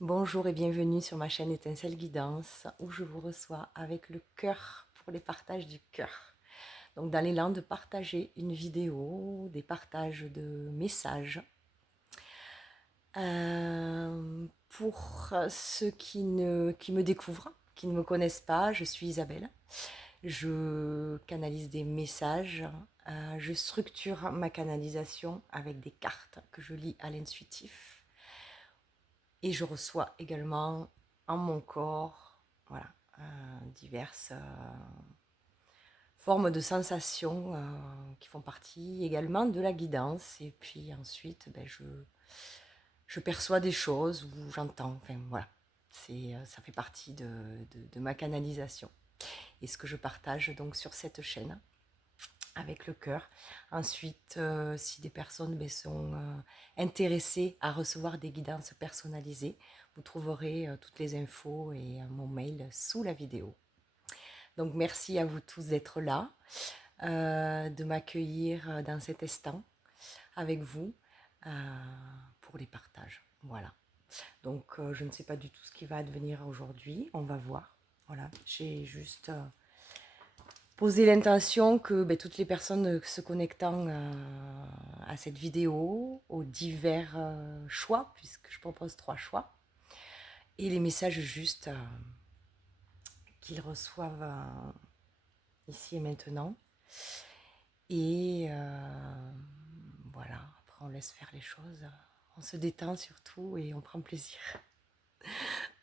Bonjour et bienvenue sur ma chaîne Étincelle Guidance où je vous reçois avec le cœur pour les partages du cœur. Donc dans l'élan de partager une vidéo, des partages de messages. Pour ceux qui me découvrent, qui ne me connaissent pas, je suis Isabelle. Je canalise des messages, je structure ma canalisation avec des cartes que je lis à l'intuitif. Et je reçois également en mon corps, voilà, diverses formes de sensations qui font partie également de la guidance. Et puis ensuite, je perçois des choses ou j'entends. Enfin voilà, ça fait partie de ma canalisation. Et ce que je partage donc sur cette chaîne avec le cœur. Ensuite, si des personnes sont intéressées à recevoir des guidances personnalisées, vous trouverez toutes les infos et mon mail sous la vidéo. Donc merci à vous tous d'être là, de m'accueillir dans cet instant avec vous euh, pour les partages. Voilà. Donc je ne sais pas du tout ce qui va advenir aujourd'hui, on va voir. Voilà, j'ai juste poser l'intention que toutes les personnes se connectant à cette vidéo, aux divers choix, puisque je propose 3 choix, et les messages justes qu'ils reçoivent ici et maintenant. Et voilà, après on laisse faire les choses, on se détend surtout et on prend plaisir.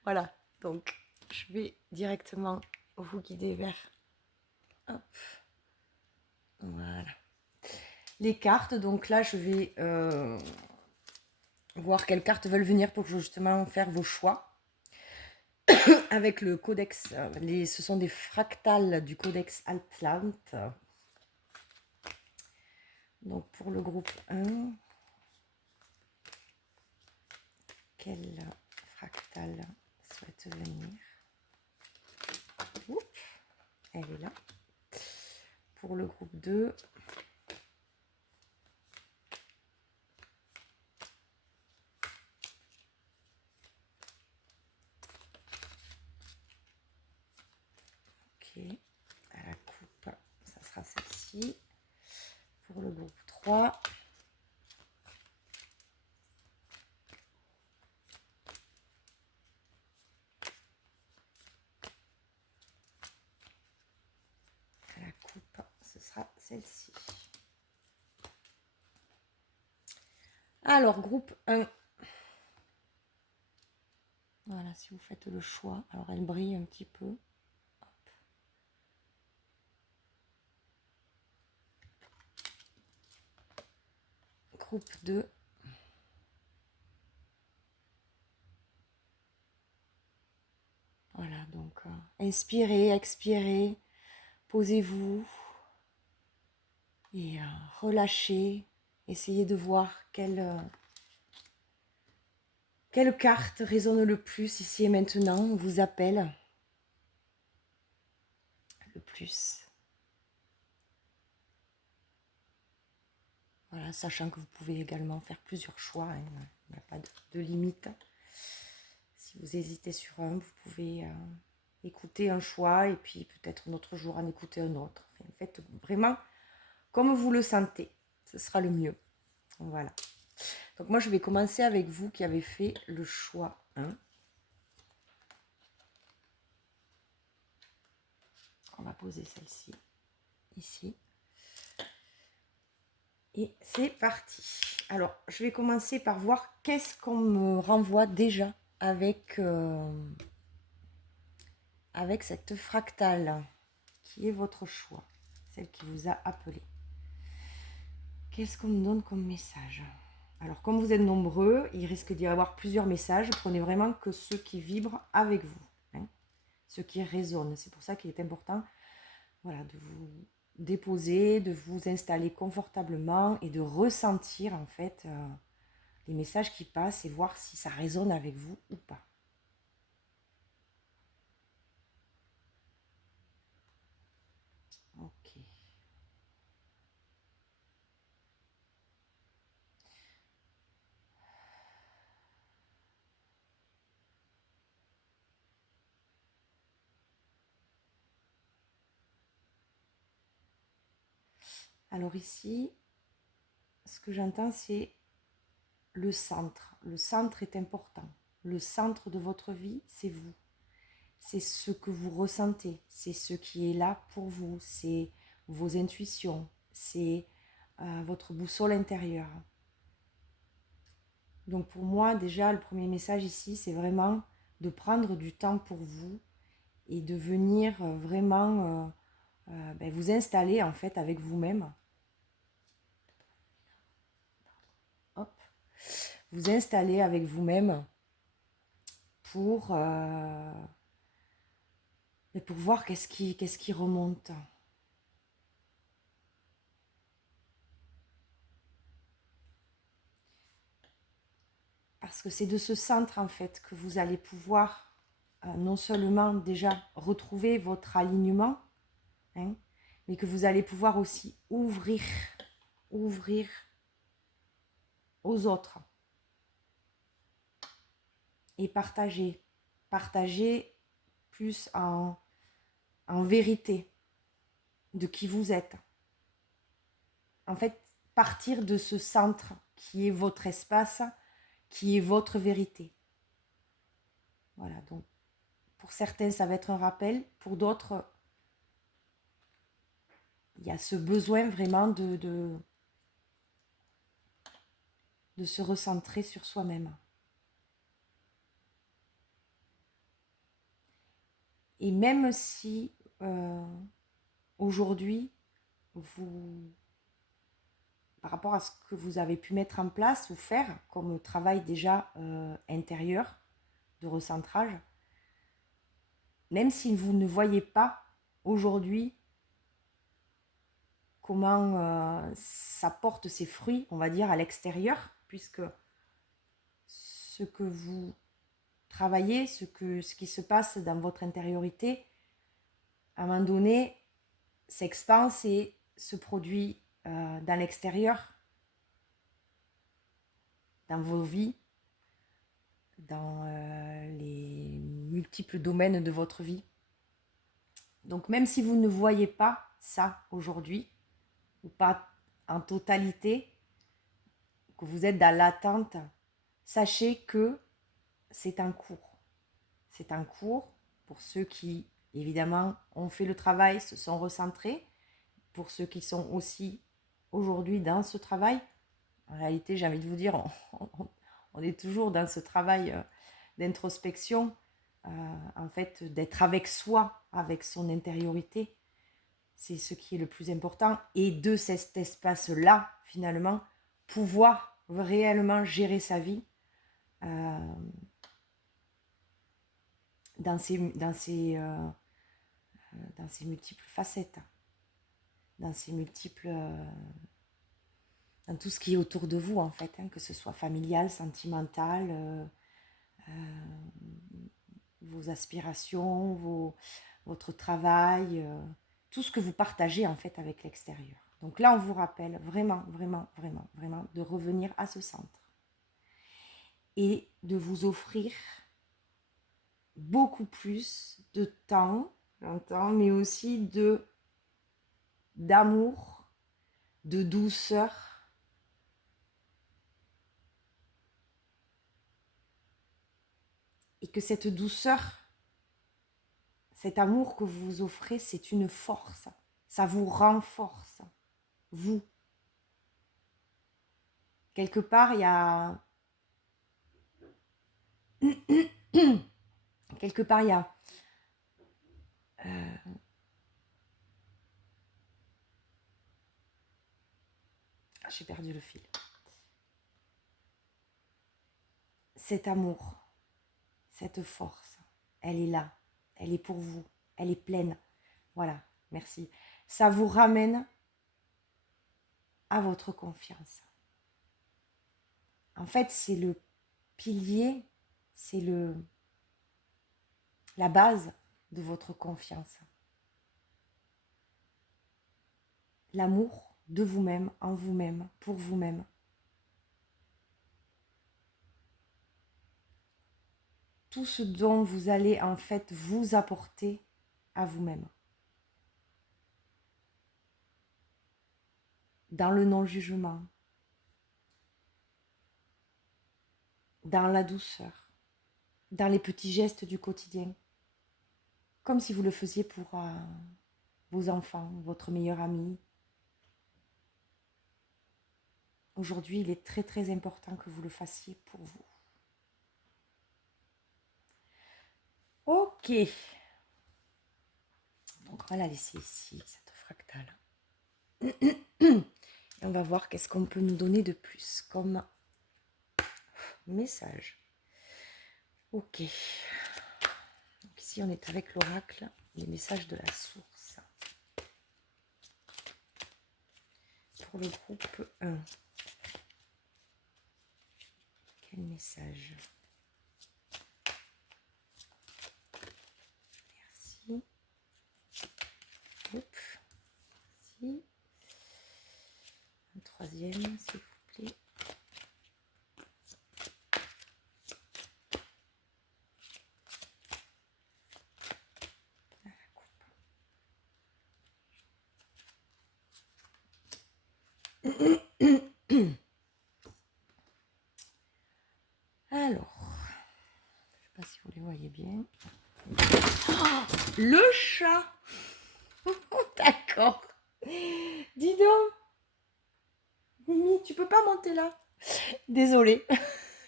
Voilà, donc je vais directement vous guider vers... Hop, voilà. Les cartes, donc là je vais voir quelles cartes veulent venir pour justement faire vos choix. Avec le codex, ce sont des fractales du codex Atlante. Donc pour le groupe 1, quelle fractale souhaite venir? Oups, elle est là. Pour le groupe 2, ok, à la coupe, ça sera celle-ci. Pour le groupe 3, à la coupe, ce sera celle-ci. Alors, groupe 1. Voilà, si vous faites le choix. Alors, elle brille un petit peu. Hop. Groupe 2. Voilà, donc inspirez, expirez, posez-vous et relâchez. Essayez de voir quelle carte résonne le plus ici et maintenant, vous appelle le plus. Voilà, sachant que vous pouvez également faire plusieurs choix, hein, il n'y a pas de limite. Si vous hésitez sur un, vous pouvez écouter un choix et puis peut-être un autre jour en écouter un autre. Enfin, faites vraiment comme vous le sentez, ce sera le mieux. Voilà. Donc moi je vais commencer avec vous qui avez fait le choix 1. On va poser celle-ci ici. Et c'est parti. Alors je vais commencer par voir qu'est-ce qu'on me renvoie déjà avec cette fractale qui est votre choix, celle qui vous a appelé. Qu'est-ce qu'on me donne comme message? Alors, comme vous êtes nombreux, il risque d'y avoir plusieurs messages. Prenez vraiment que ceux qui vibrent avec vous, hein, ceux qui résonnent. C'est pour ça qu'il est important, voilà, de vous déposer, de vous installer confortablement et de ressentir en fait les messages qui passent et voir si ça résonne avec vous ou pas. Ok. Alors ici, ce que j'entends, c'est le centre. Le centre est important. Le centre de votre vie, c'est vous. C'est ce que vous ressentez. C'est ce qui est là pour vous. C'est vos intuitions. C'est votre boussole intérieure. Donc pour moi, déjà, le premier message ici, c'est vraiment de prendre du temps pour vous et de venir vraiment vous installer en fait avec vous-même. Hop. Vous installer avec vous-même pour voir qu'est-ce qui remonte. Parce que c'est de ce centre en fait que vous allez pouvoir non seulement déjà retrouver votre alignement, hein, mais que vous allez pouvoir aussi ouvrir aux autres et partager plus en vérité de qui vous êtes. En fait, partir de ce centre qui est votre espace, qui est votre vérité. Voilà, donc pour certains, ça va être un rappel, pour d'autres, il y a ce besoin vraiment de se recentrer sur soi-même. Et même si aujourd'hui, par rapport à ce que vous avez pu mettre en place ou faire comme travail déjà intérieur de recentrage, même si vous ne voyez pas aujourd'hui comment ça porte ses fruits, on va dire, à l'extérieur, puisque ce que vous travaillez, ce qui se passe dans votre intériorité, à un moment donné, s'expanse et se produit dans l'extérieur, dans vos vies, dans les multiples domaines de votre vie. Donc même si vous ne voyez pas ça aujourd'hui, ou pas en totalité, que vous êtes dans l'attente, sachez que c'est un cours. C'est un cours pour ceux qui, évidemment, ont fait le travail, se sont recentrés, pour ceux qui sont aussi aujourd'hui dans ce travail. En réalité, j'ai envie de vous dire, on est toujours dans ce travail d'introspection, en fait, d'être avec soi, avec son intériorité. C'est ce qui est le plus important. Et de cet espace-là, finalement, pouvoir réellement gérer sa vie dans ses multiples facettes, dans ses multiples... dans tout ce qui est autour de vous, en fait, hein, que ce soit familial, sentimental, vos aspirations, votre travail, tout ce que vous partagez, en fait, avec l'extérieur. Donc là, on vous rappelle vraiment, vraiment, vraiment, vraiment de revenir à ce centre et de vous offrir beaucoup plus de temps, mais aussi d'amour, de douceur, et que cette douceur, cet amour que vous vous offrez, c'est une force. Ça vous renforce, vous. Quelque part, il y a... Quelque part, il y a... J'ai perdu le fil. Cet amour, cette force, elle est là. Elle est pour vous. Elle est pleine. Voilà, merci. Ça vous ramène à votre confiance. En fait, c'est le pilier, c'est la base de votre confiance. L'amour de vous-même, en vous-même, pour vous-même. Tout ce dont vous allez en fait vous apporter à vous-même. dans le non-jugement, dans la douceur, dans les petits gestes du quotidien, comme si vous le faisiez pour vos enfants, votre meilleur ami. Aujourd'hui, il est très très important que vous le fassiez pour vous. Ok. Donc on va la laisser ici, cette fractale. Et on va voir qu'est-ce qu'on peut nous donner de plus comme message. Ok. Donc ici, on est avec l'oracle, les messages de la source. Pour le groupe 1. Quel message? Merci. Oups. Merci. Un troisième, s'il vous plaît. Alors, je ne sais pas si vous les voyez bien. Oh, le chat. D'accord. Dis donc. Mimi, tu peux pas monter là? Désolée.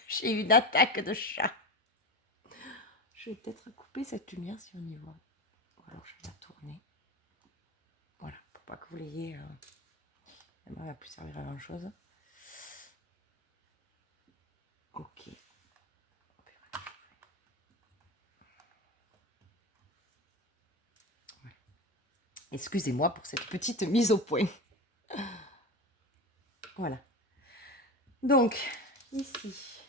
J'ai eu une attaque de chat. Je vais peut-être couper cette lumière si on y voit. Ou alors je vais la tourner. Voilà, pour pas que vous l'ayez. Elle ne va plus servir à grand chose. Ok. Ouais. Excusez-moi pour cette petite mise au point. Voilà. Donc, ici.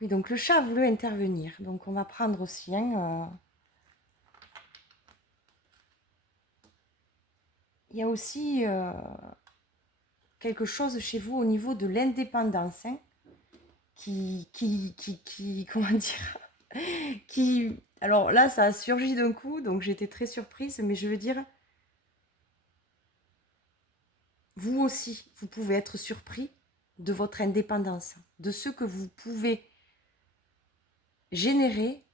Oui, donc le chat a voulu intervenir. Donc on va prendre aussi un... Il y a aussi quelque chose chez vous au niveau de l'indépendance, hein, comment dire, qui, alors là, ça a surgi d'un coup, donc j'étais très surprise, mais je veux dire, vous aussi, vous pouvez être surpris de votre indépendance, de ce que vous pouvez générer,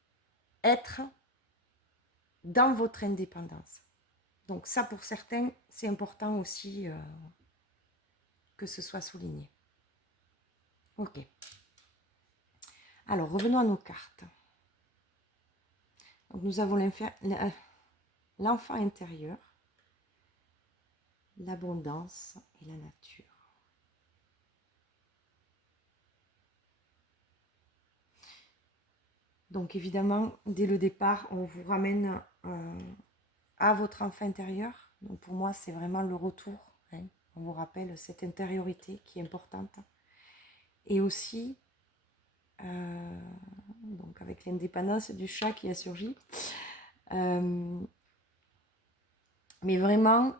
être dans votre indépendance. Donc ça, pour certains, c'est important aussi que ce soit souligné. Ok. Alors, revenons à nos cartes. Donc, nous avons l'enfant intérieur, l'abondance et la nature. Donc, évidemment, dès le départ, on vous ramène à votre enfant intérieur. Donc, pour moi, c'est vraiment le retour. Hein. On vous rappelle cette intériorité qui est importante. Et aussi, donc avec l'indépendance du chat qui a surgi, mais vraiment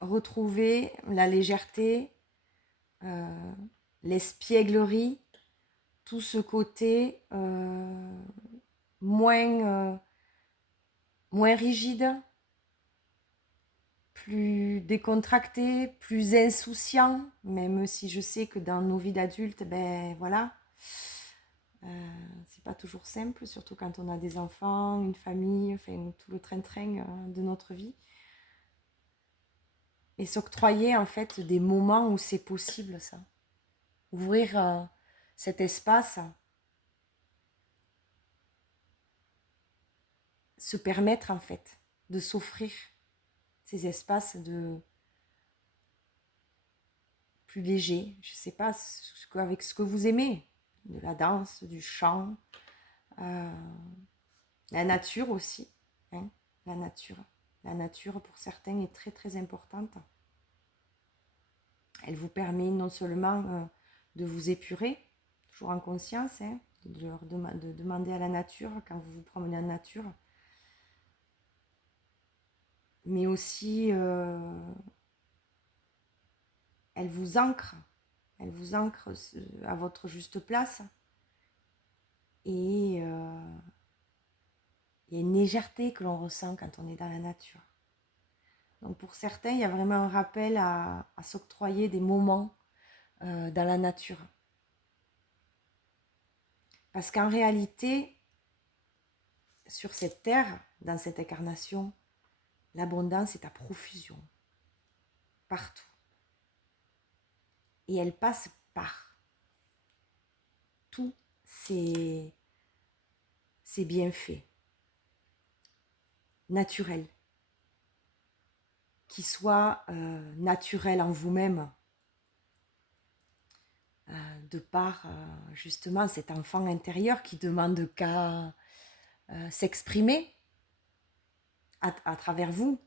retrouver la légèreté, l'espièglerie, tout ce côté moins rigide, plus décontracté, plus insouciant, même si je sais que dans nos vies d'adultes, ben voilà, c'est pas toujours simple, surtout quand on a des enfants, une famille, enfin tout le train-train de notre vie. Et s'octroyer en fait des moments où c'est possible ça. Ouvrir cet espace, se permettre en fait de s'offrir ces espaces de plus légers, je sais pas, avec ce que vous aimez, de la danse, du chant, la nature aussi, hein, la nature. La nature pour certains est très très importante. Elle vous permet non seulement de vous épurer, toujours en conscience, hein, de demander à la nature quand vous vous promenez en nature, mais aussi elle vous ancre à votre juste place et il y a une légèreté que l'on ressent quand on est dans la nature. Donc pour certains, il y a vraiment un rappel à s'octroyer des moments dans la nature. Parce qu'en réalité, sur cette terre, dans cette incarnation, l'abondance est à profusion, partout. Et elle passe par tous ces bienfaits naturels, qui soient naturels en vous-même, de par justement cet enfant intérieur qui demande qu'à s'exprimer à travers vous,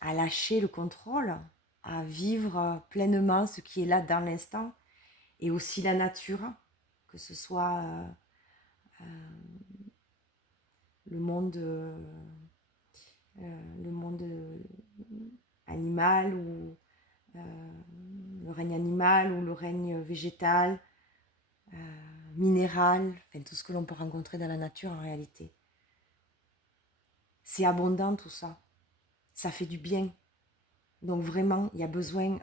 à lâcher le contrôle, à vivre pleinement ce qui est là dans l'instant, et aussi la nature, que ce soit le monde animal ou le règne animal ou le règne végétal, minéral, enfin tout ce que l'on peut rencontrer dans la nature en réalité. C'est abondant tout ça, ça fait du bien. Donc vraiment, il y a besoin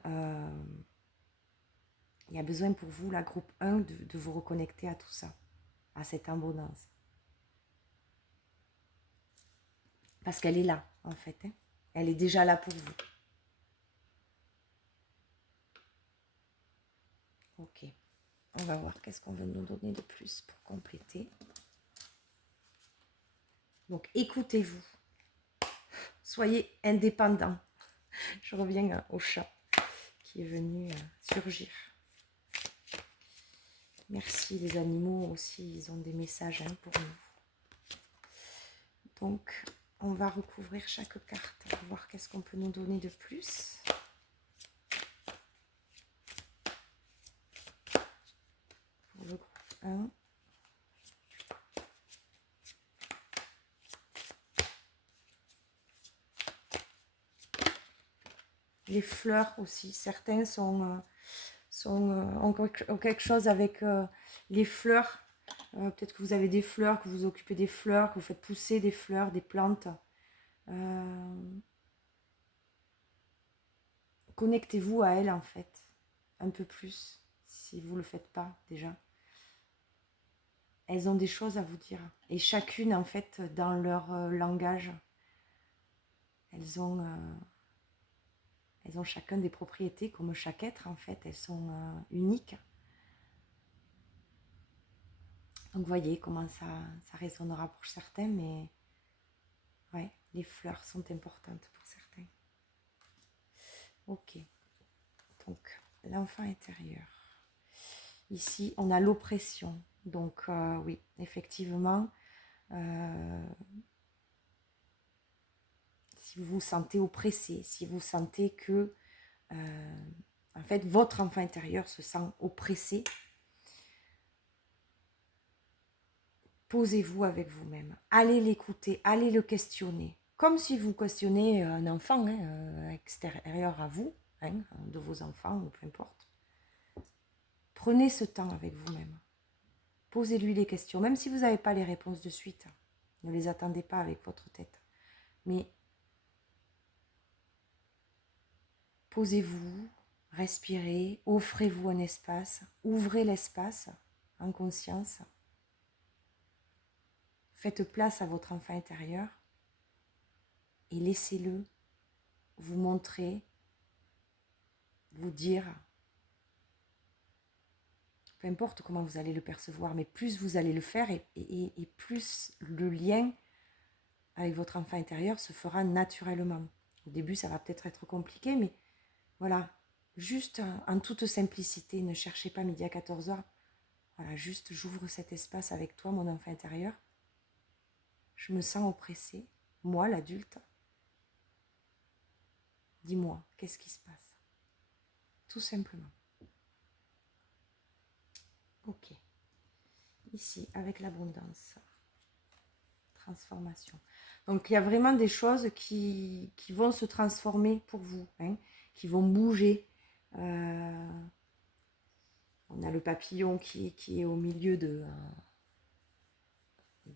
pour vous, la groupe 1, de vous reconnecter à tout ça, à cette abondance. Parce qu'elle est là, en fait. Hein. Elle est déjà là pour vous. Ok. On va voir qu'est-ce qu'on veut nous donner de plus pour compléter. Donc, écoutez-vous. Soyez indépendants. Je reviens au chat qui est venu surgir. Merci, les animaux aussi, ils ont des messages pour nous. Donc, on va recouvrir chaque carte pour voir qu'est-ce qu'on peut nous donner de plus. Pour le groupe 1. Les fleurs aussi, certains ont quelque chose avec les fleurs. Peut-être que vous avez des fleurs, que vous occupez des fleurs, que vous faites pousser des fleurs, des plantes. Connectez-vous à elles en fait, un peu plus, si vous ne le faites pas déjà. Elles ont des choses à vous dire. Et chacune en fait, dans leur langage, elles ont chacun des propriétés, comme chaque être en fait, elles sont uniques. Donc voyez comment ça résonnera pour certains, mais ouais, les fleurs sont importantes pour certains. Ok, donc l'enfant intérieur. Ici, on a l'oppression. Donc oui, effectivement, si vous vous sentez oppressé, si vous sentez que en fait votre enfant intérieur se sent oppressé, posez-vous avec vous-même, allez l'écouter, allez le questionner, comme si vous questionnez un enfant extérieur à vous, de vos enfants ou peu importe. Prenez ce temps avec vous-même, posez-lui les questions, même si vous n'avez pas les réponses de suite, ne les attendez pas avec votre tête, mais posez-vous, respirez, offrez-vous un espace, ouvrez l'espace en conscience. Faites place à votre enfant intérieur et laissez-le vous montrer, vous dire, peu importe comment vous allez le percevoir, mais plus vous allez le faire et plus le lien avec votre enfant intérieur se fera naturellement. Au début, ça va peut-être être compliqué, mais voilà, juste en toute simplicité, ne cherchez pas midi à 14h. Voilà, juste j'ouvre cet espace avec toi, mon enfant intérieur. Je me sens oppressée, moi l'adulte. Dis-moi, qu'est-ce qui se passe? Tout simplement. Ok. Ici, avec l'abondance. Transformation. Donc, il y a vraiment des choses qui vont se transformer pour vous, qui vont bouger. On a le papillon qui est au milieu de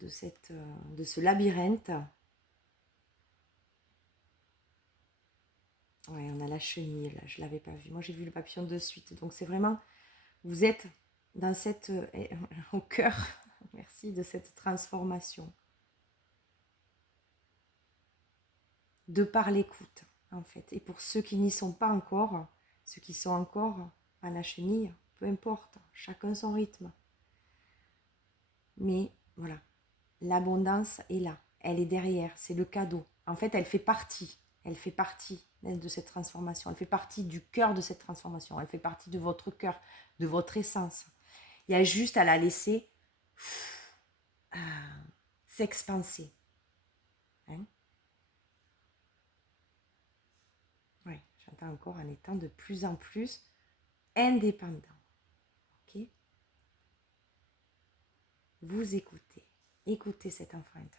ce labyrinthe. Ouais, on a la chenille, là, je ne l'avais pas vu. Moi, j'ai vu le papillon de suite. Donc, c'est vraiment, vous êtes dans cette, au cœur, merci, de cette transformation. De par l'écoute, en fait. Et pour ceux qui n'y sont pas encore, ceux qui sont encore à la chenille, peu importe, chacun son rythme. Mais voilà, l'abondance est là, elle est derrière, c'est le cadeau. En fait, elle fait partie de cette transformation, elle fait partie du cœur de cette transformation, elle fait partie de votre cœur, de votre essence. Il y a juste à la laisser s'expanser. Hein. Ouais, j'entends encore en étant de plus en plus indépendant. Ok. Vous écoutez, écoutez cet enfant intérieur.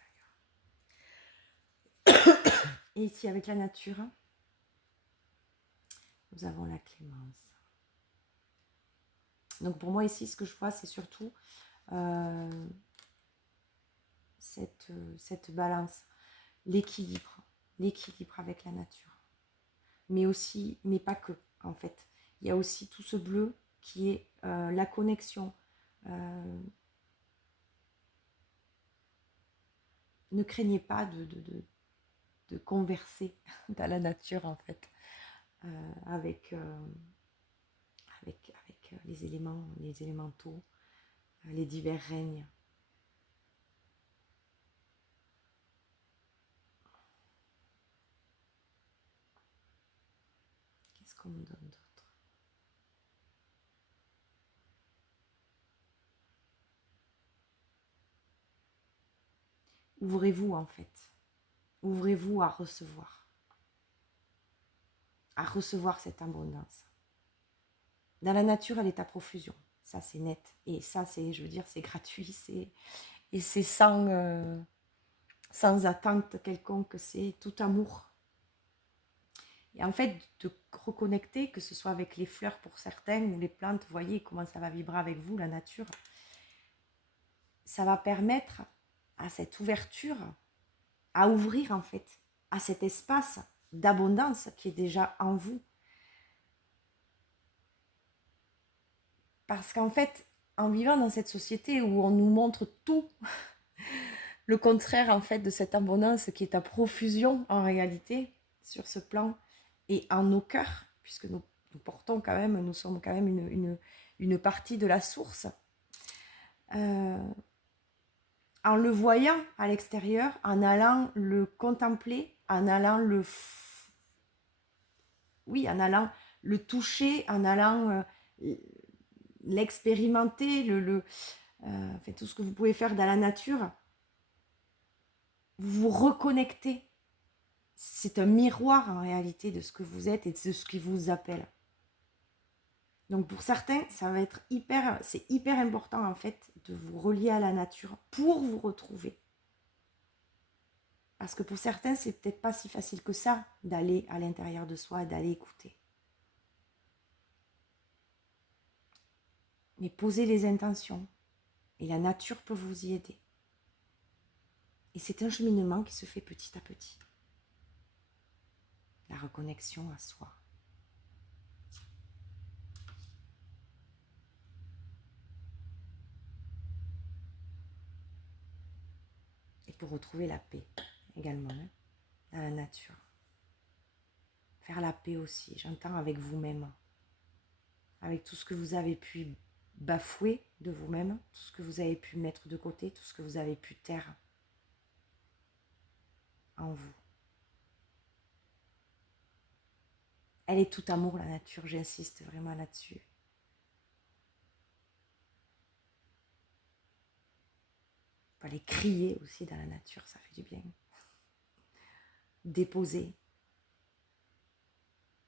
Et ici, avec la nature, nous avons la clémence. Donc pour moi ici, ce que je vois, c'est surtout cette balance, l'équilibre avec la nature. Mais aussi, mais pas que, en fait. Il y a aussi tout ce bleu qui est la connexion. Ne craignez pas de converser dans la nature, en fait, avec les éléments, les élémentaux, les divers règnes. Qu'est-ce qu'on me donne d'autre? Ouvrez-vous en fait. Ouvrez-vous à recevoir cette abondance. Dans la nature, elle est à profusion. Ça, c'est net. Et ça, c'est, je veux dire, c'est gratuit. Et c'est sans attente quelconque. C'est tout amour. Et en fait, de reconnecter, que ce soit avec les fleurs pour certains ou les plantes, vous voyez comment ça va vibrer avec vous, la nature. Ça va permettre à cette ouverture, à ouvrir en fait, à cet espace d'abondance qui est déjà en vous. Parce qu'en fait, en vivant dans cette société où on nous montre tout, le contraire en fait de cette abondance qui est à profusion en réalité sur ce plan et en nos cœurs, puisque nous portons quand même, nous sommes quand même une partie de la source. En le voyant à l'extérieur, en allant le contempler, en allant en allant le toucher, en allant l'expérimenter, enfin, tout ce que vous pouvez faire dans la nature, vous vous reconnectez. C'est un miroir en réalité de ce que vous êtes et de ce qui vous appelle. Donc pour certains, ça va être c'est hyper important en fait de vous relier à la nature pour vous retrouver. Parce que pour certains, c'est peut-être pas si facile que ça d'aller à l'intérieur de soi, d'aller écouter. Mais posez les intentions et la nature peut vous y aider. Et c'est un cheminement qui se fait petit à petit. La reconnexion à soi. Et pour retrouver la paix également, hein, dans la nature. Faire la paix aussi, j'entends avec vous-même. Avec tout ce que vous avez pu bafouer de vous-même, tout ce que vous avez pu mettre de côté, tout ce que vous avez pu taire en vous. Elle est tout amour, la nature, j'insiste vraiment là-dessus. Il faut aller crier aussi dans la nature, ça fait du bien. Déposer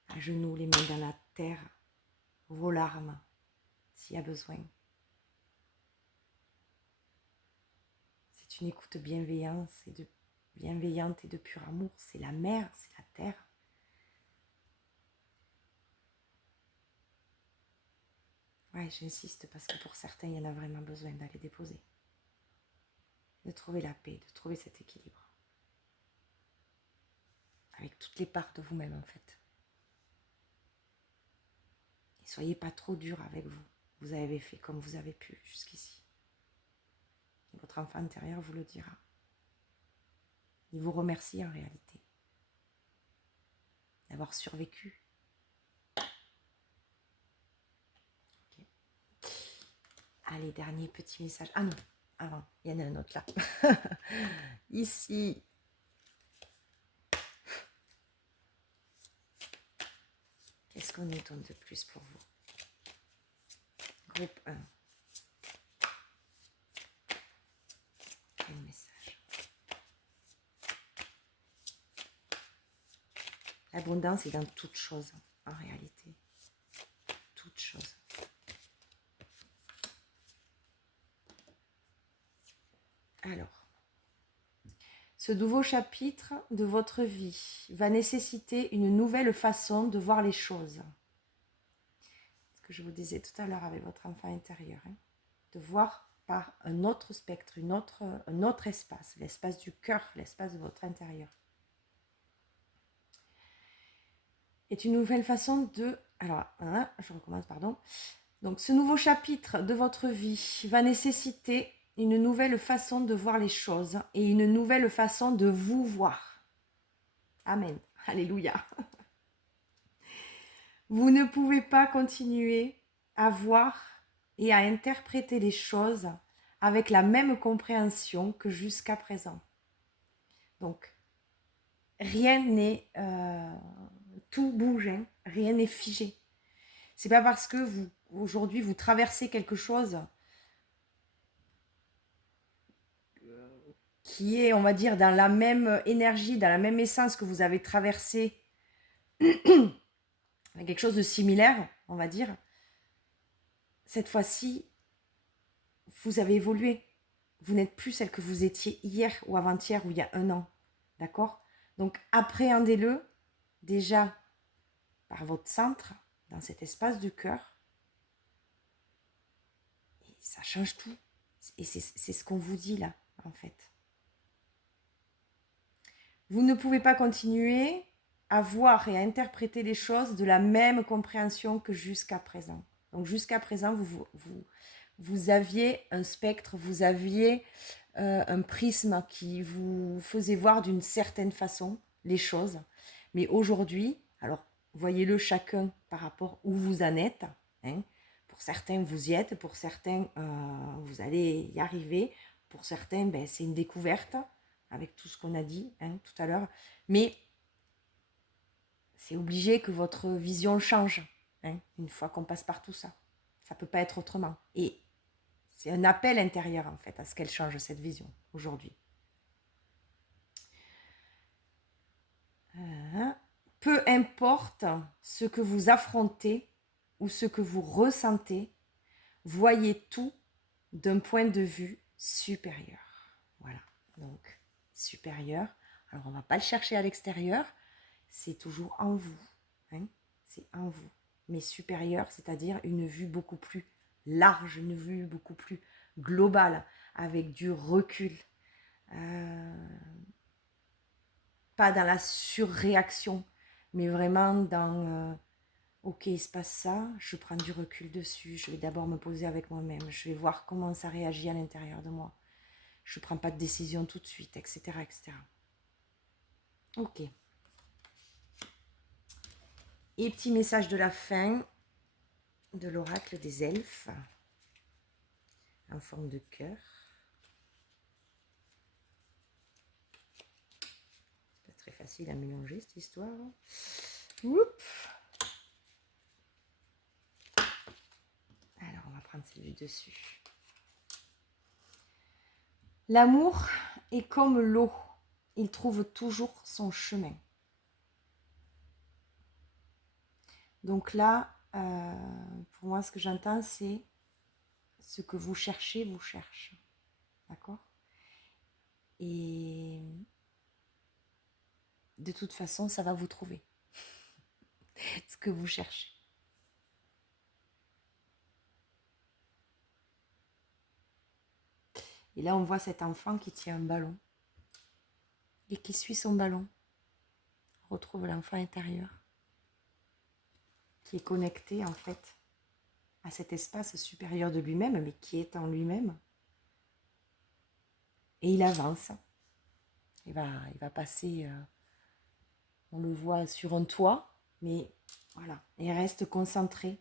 à genoux, les mains dans la terre, vos larmes, s'il y a besoin. C'est une écoute bienveillante et de pur amour. C'est la mer, c'est la terre. Ouais, j'insiste parce que pour certains, il y en a vraiment besoin d'aller déposer. De trouver la paix, de trouver cet équilibre. Avec toutes les parts de vous-même en fait. Et soyez pas trop dur avec vous. Vous avez fait comme vous avez pu jusqu'ici. Votre enfant intérieur vous le dira. Il vous remercie en réalité d'avoir survécu. Okay. Allez, dernier petit message. Ah non, avant, il y en a un autre là. Ici. Qu'est-ce qu'on nous donne de plus pour vous? Groupe 1. Quel message? L'abondance est dans toute chose, en réalité. Toute chose. Alors, ce nouveau chapitre de votre vie va nécessiter une nouvelle façon de voir les choses. Ce que je vous disais tout à l'heure avec votre enfant intérieur. De voir par un autre spectre, un autre espace, l'espace du cœur, l'espace de votre intérieur. Est une nouvelle façon de... Alors, je recommence, pardon. Donc, ce nouveau chapitre de votre vie va nécessiter une nouvelle façon de voir les choses et une nouvelle façon de vous voir. Amen. Alléluia. Vous ne pouvez pas continuer à voir et à interpréter les choses avec la même compréhension que jusqu'à présent. Donc, rien n'est... tout bouge, hein, rien n'est figé. C'est pas parce que vous, aujourd'hui, vous traversez quelque chose qui est, on va dire, dans la même énergie, dans la même essence que vous avez traversé quelque chose de similaire, on va dire. Cette fois-ci, vous avez évolué. Vous n'êtes plus celle que vous étiez hier ou avant-hier ou il y a un an. D'accord? Donc, appréhendez-le déjà par votre centre, dans cet espace du cœur. Et ça change tout. Et c'est ce qu'on vous dit là, en fait. Vous ne pouvez pas continuer à voir et à interpréter les choses de la même compréhension que jusqu'à présent. Donc jusqu'à présent, vous aviez un spectre, vous aviez un prisme qui vous faisait voir d'une certaine façon les choses. Mais aujourd'hui, alors voyez-le chacun par rapport où vous en êtes. Hein. Pour certains, vous y êtes. Pour certains, vous allez y arriver. Pour certains, ben, c'est une découverte avec tout ce qu'on a dit tout à l'heure. Mais c'est obligé que votre vision change une fois qu'on passe par tout ça. Ça ne peut pas être autrement. Et c'est un appel intérieur, en fait, à ce qu'elle change, cette vision, aujourd'hui. Peu importe ce que vous affrontez ou ce que vous ressentez, voyez tout d'un point de vue supérieur. Voilà, donc supérieur. Alors, on ne va pas le chercher à l'extérieur, c'est toujours en vous. C'est en vous. Mais supérieur, c'est-à-dire une vue beaucoup plus large, une vue beaucoup plus globale, avec du recul. Pas dans la surréaction, mais vraiment dans ok, il se passe ça, je prends du recul dessus, je vais d'abord me poser avec moi-même, je vais voir comment ça réagit à l'intérieur de moi. Je ne prends pas de décision tout de suite, etc. etc. Ok. Et petit message de la fin de l'oracle des elfes en forme de cœur. Pas très facile à mélanger cette histoire. Oups. Alors, on va prendre celle du dessus. L'amour est comme l'eau. Il trouve toujours son chemin. Donc là, pour moi, ce que j'entends, c'est ce que vous cherchez, vous cherche. D'accord? Et de toute façon, ça va vous trouver. Ce que vous cherchez. Et là, on voit cet enfant qui tient un ballon et qui suit son ballon. On retrouve l'enfant intérieur qui est connecté en fait à cet espace supérieur de lui-même, mais qui est en lui-même. Et il avance. Il va passer, on le voit sur un toit, mais voilà, il reste concentré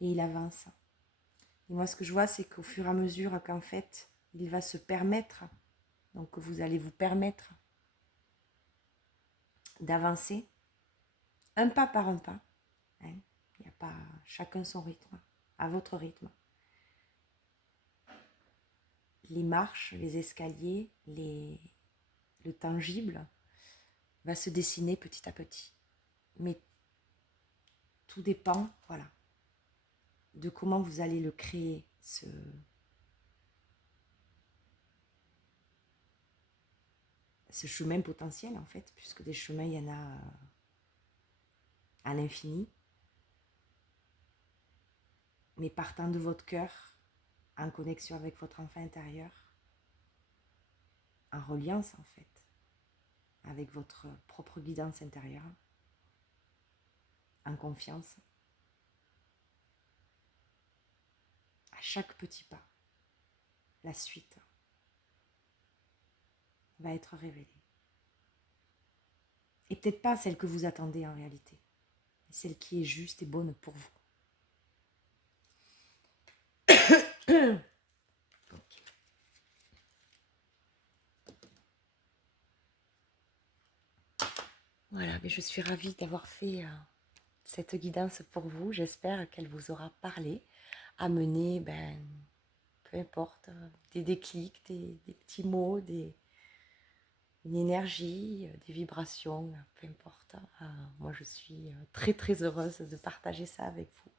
et il avance. Et moi, ce que je vois, c'est qu'au fur et à mesure qu'en fait, il va se permettre, donc vous allez vous permettre d'avancer, un pas par un pas. Hein. Il n'y a pas chacun son rythme, à votre rythme. Les marches, les escaliers, le tangible va se dessiner petit à petit. Mais tout dépend, voilà, de comment vous allez le créer, ce chemin potentiel en fait, puisque des chemins, il y en a à l'infini. Mais partant de votre cœur, en connexion avec votre enfant intérieur, en reliance en fait, avec votre propre guidance intérieure, en confiance, à chaque petit pas, la suite va être révélée. Et peut-être pas celle que vous attendez en réalité, mais celle qui est juste et bonne pour vous. Okay. Voilà, mais je suis ravie d'avoir fait cette guidance pour vous. J'espère qu'elle vous aura parlé, amené, peu importe, des déclics, des petits mots, une énergie, des vibrations, peu importe. Moi, je suis très très heureuse de partager ça avec vous.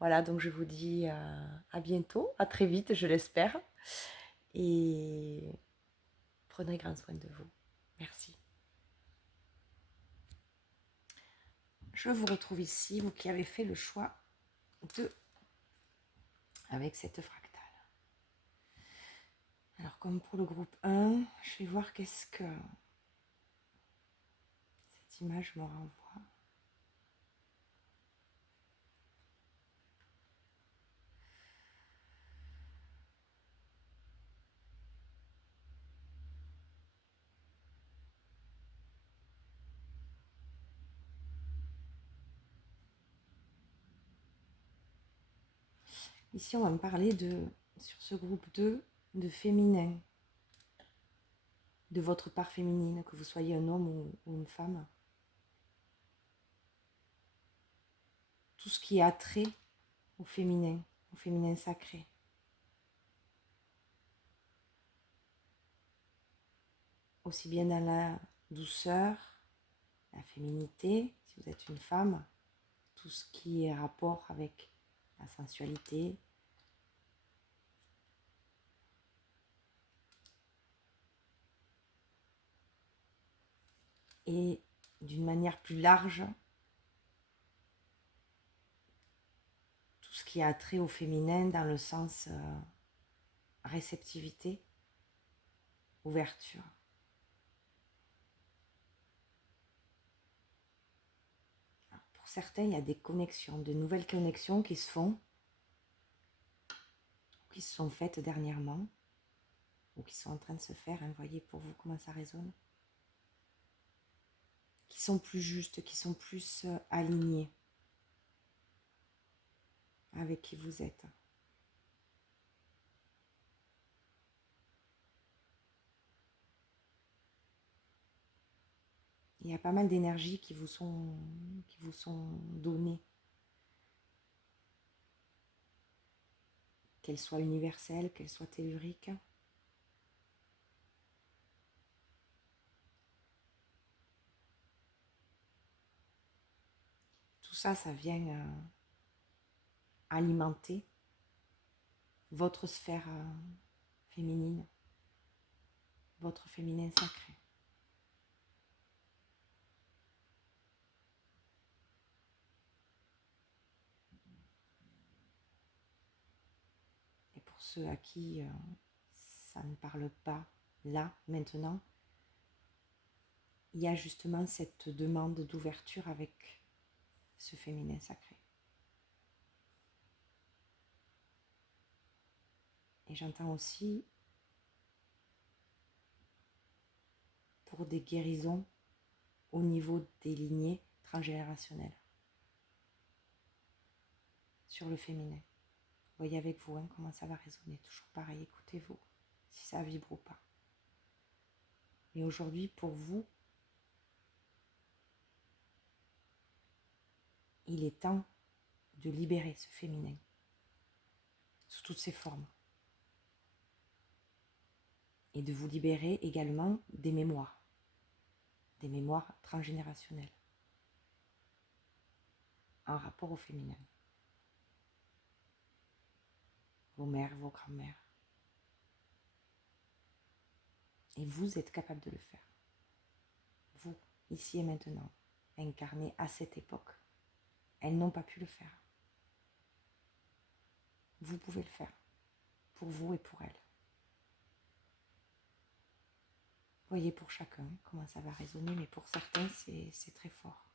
Voilà, donc je vous dis à bientôt, à très vite, je l'espère. Et prenez grand soin de vous. Merci. Je vous retrouve ici, vous qui avez fait le choix avec cette fractale. Alors comme pour le groupe 1, je vais voir qu'est-ce que cette image me renvoie. Ici, on va me parler sur ce groupe 2, de féminin, de votre part féminine, que vous soyez un homme ou une femme. Tout ce qui a trait au féminin sacré. Aussi bien dans la douceur, la féminité, si vous êtes une femme, tout ce qui est rapport avec la sensualité, et d'une manière plus large, tout ce qui a trait au féminin dans le sens réceptivité, ouverture. Alors, pour certains, il y a des connexions, de nouvelles connexions qui se font, qui se sont faites dernièrement, ou qui sont en train de se faire. Hein, voyez pour vous comment ça résonne. Qui sont plus justes, qui sont plus alignés avec qui vous êtes. Il y a pas mal d'énergies qui vous sont données. Qu'elles soient universelles, qu'elles soient telluriques. Tout ça, ça vient alimenter votre sphère féminine, votre féminin sacré. Et pour ceux à qui ça ne parle pas là, maintenant, il y a justement cette demande d'ouverture avec ce féminin sacré. Et j'entends aussi pour des guérisons au niveau des lignées transgénérationnelles sur le féminin. Voyez avec vous comment ça va résonner. Toujours pareil, écoutez-vous si ça vibre ou pas. Et aujourd'hui, pour vous, il est temps de libérer ce féminin sous toutes ses formes. Et de vous libérer également des mémoires transgénérationnelles en rapport au féminin. Vos mères, vos grands-mères. Et vous êtes capable de le faire. Vous, ici et maintenant, incarné à cette époque. Elles n'ont pas pu le faire. Vous pouvez le faire. Pour vous et pour elles. Voyez pour chacun comment ça va résonner, mais pour certains, c'est très fort.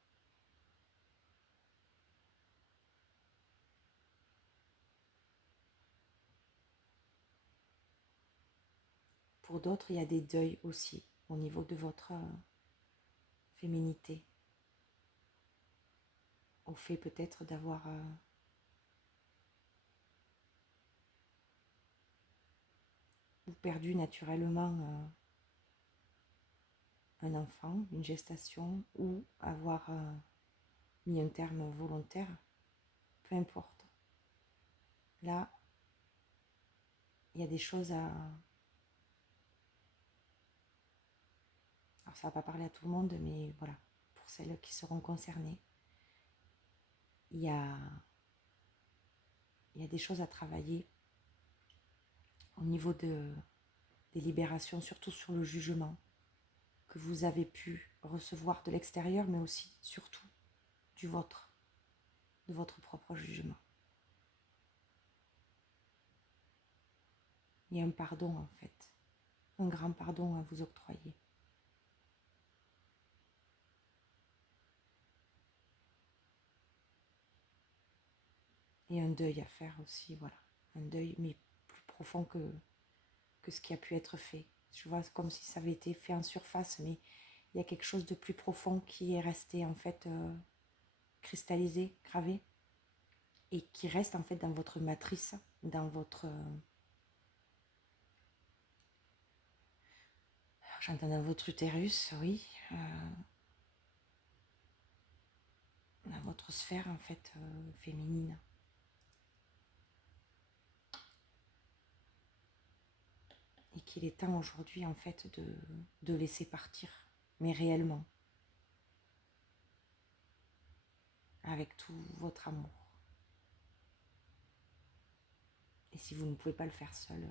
Pour d'autres, il y a des deuils aussi au niveau de votre féminité. Au fait peut-être d'avoir perdu naturellement un enfant, une gestation, ou avoir mis un terme volontaire, peu importe. Là, il y a des choses à... Alors ça ne va pas parler à tout le monde, mais voilà, pour celles qui seront concernées, il y a des choses à travailler au niveau des libérations, surtout sur le jugement que vous avez pu recevoir de l'extérieur, mais aussi, surtout, de votre propre jugement. Il y a un pardon en fait, un grand pardon à vous octroyer. Et un deuil à faire aussi, voilà. Un deuil, mais plus profond que ce qui a pu être fait. Je vois comme si ça avait été fait en surface, mais il y a quelque chose de plus profond qui est resté en fait cristallisé, gravé, et qui reste en fait dans votre matrice, dans votre... J'entends dans votre utérus, oui, dans votre sphère en fait féminine. Et qu'il est temps aujourd'hui en fait de laisser partir, mais réellement, avec tout votre amour. Et si vous ne pouvez pas le faire seul,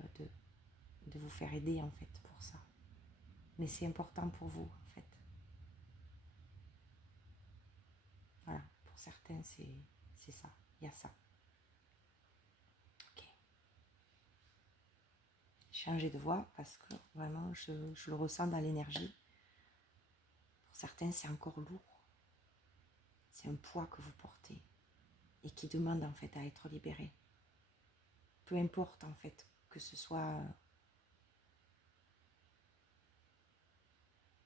de vous faire aider en fait pour ça. Mais c'est important pour vous en fait. Voilà, pour certains c'est ça, il y a ça. Ok. Changer de voix parce que vraiment je le ressens dans l'énergie. Pour certains c'est encore lourd. C'est un poids que vous portez et qui demande en fait à être libéré. Peu importe en fait que ce soit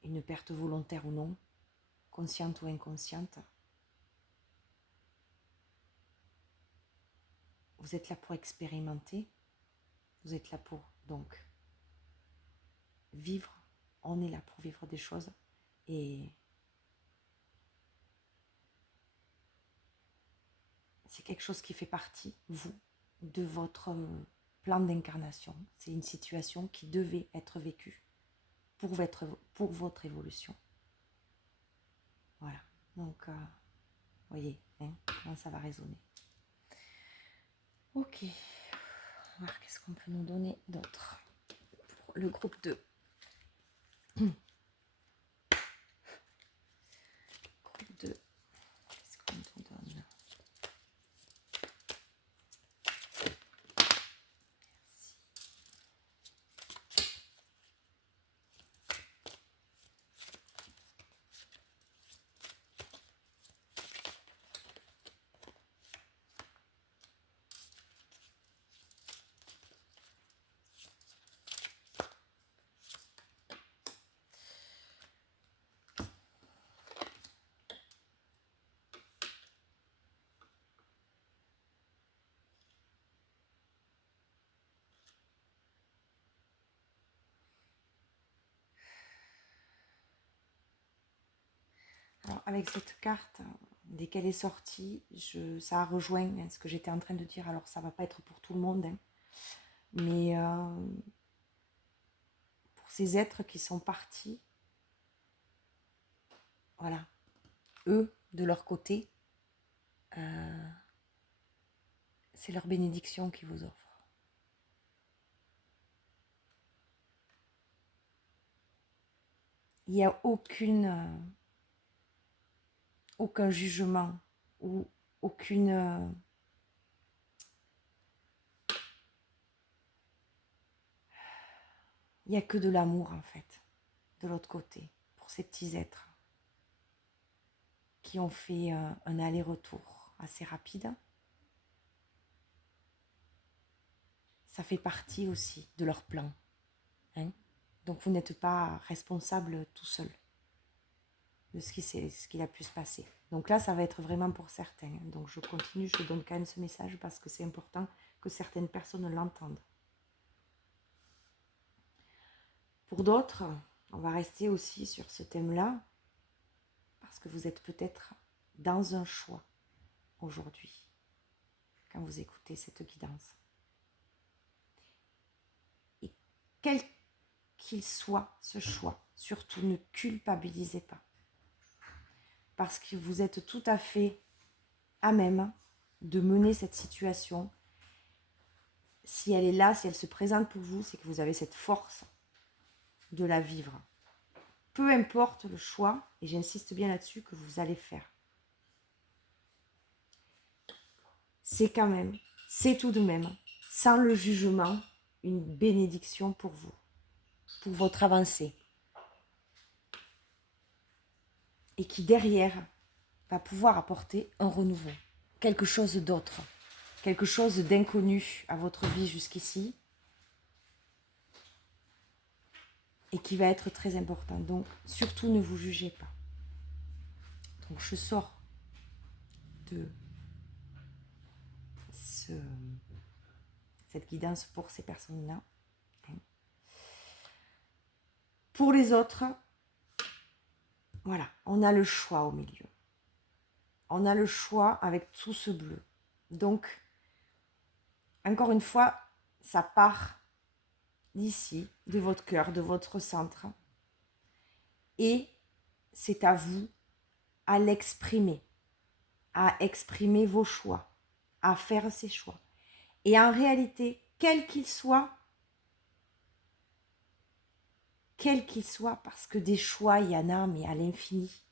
une perte volontaire ou non, consciente ou inconsciente, vous êtes là pour expérimenter, vous êtes là pour donc vivre, on est là pour vivre des choses et c'est quelque chose qui fait partie, vous, de votre plan d'incarnation. C'est une situation qui devait être vécue pour votre évolution. Voilà, donc voyez comment ça va résonner. Ok, on va voir qu'est-ce qu'on peut nous donner d'autre pour le groupe 2. Groupe 2, qu'est-ce qu'on nous donne? avec cette carte, dès qu'elle est sortie, ça a rejoint ce que j'étais en train de dire. Alors, ça ne va pas être pour tout le monde, hein, mais pour ces êtres qui sont partis, voilà, eux, de leur côté, c'est leur bénédiction qui vous offre. Il n'y a aucun jugement ou aucune... il n'y a que de l'amour, en fait, de l'autre côté, pour ces petits êtres qui ont fait un aller-retour assez rapide. Ça fait partie aussi de leur plan. Hein. Donc vous n'êtes pas responsable tout seul de ce qu'il a pu se passer. Donc là, ça va être vraiment pour certains. Donc je continue, je donne quand même ce message parce que c'est important que certaines personnes l'entendent. Pour d'autres, on va rester aussi sur ce thème-là parce que vous êtes peut-être dans un choix aujourd'hui quand vous écoutez cette guidance. Et quel qu'il soit ce choix, surtout ne culpabilisez pas. Parce que vous êtes tout à fait à même de mener cette situation. Si elle est là, si elle se présente pour vous, c'est que vous avez cette force de la vivre. Peu importe le choix, et j'insiste bien là-dessus, que vous allez faire. C'est quand même, c'est tout de même, sans le jugement, une bénédiction pour vous, pour votre avancée. Et qui derrière va pouvoir apporter un renouveau, quelque chose d'autre, quelque chose d'inconnu à votre vie jusqu'ici et qui va être très important. Donc surtout ne vous jugez pas. Donc je sors de cette guidance pour ces personnes-là. Pour les autres, voilà, on a le choix au milieu. On a le choix avec tout ce bleu. Donc, encore une fois, ça part d'ici, de votre cœur, de votre centre. Et c'est à vous à l'exprimer, à exprimer vos choix, à faire ces choix. Et en réalité, quel qu'il soit, parce que des choix, il y en a, mais à l'infini.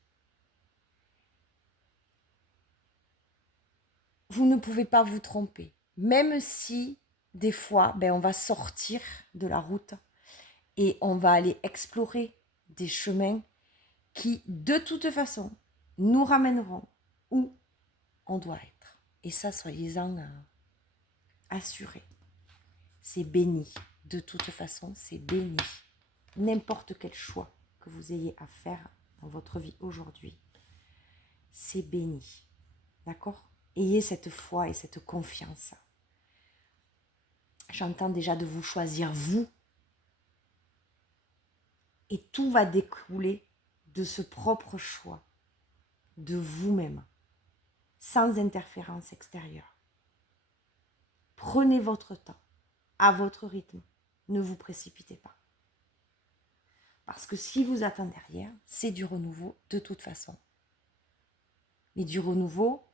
Vous ne pouvez pas vous tromper. Même si, des fois, on va sortir de la route et on va aller explorer des chemins qui, de toute façon, nous ramèneront où on doit être. Et ça, soyez-en assurés. C'est béni. De toute façon, c'est béni. N'importe quel choix que vous ayez à faire dans votre vie aujourd'hui, c'est béni. D'accord ? Ayez cette foi et cette confiance. J'entends déjà de vous choisir vous. Et tout va découler de ce propre choix, de vous-même, sans interférence extérieure. Prenez votre temps, à votre rythme. Ne vous précipitez pas. Parce que ce qui vous attend derrière, c'est du renouveau de toute façon. Mais du renouveau,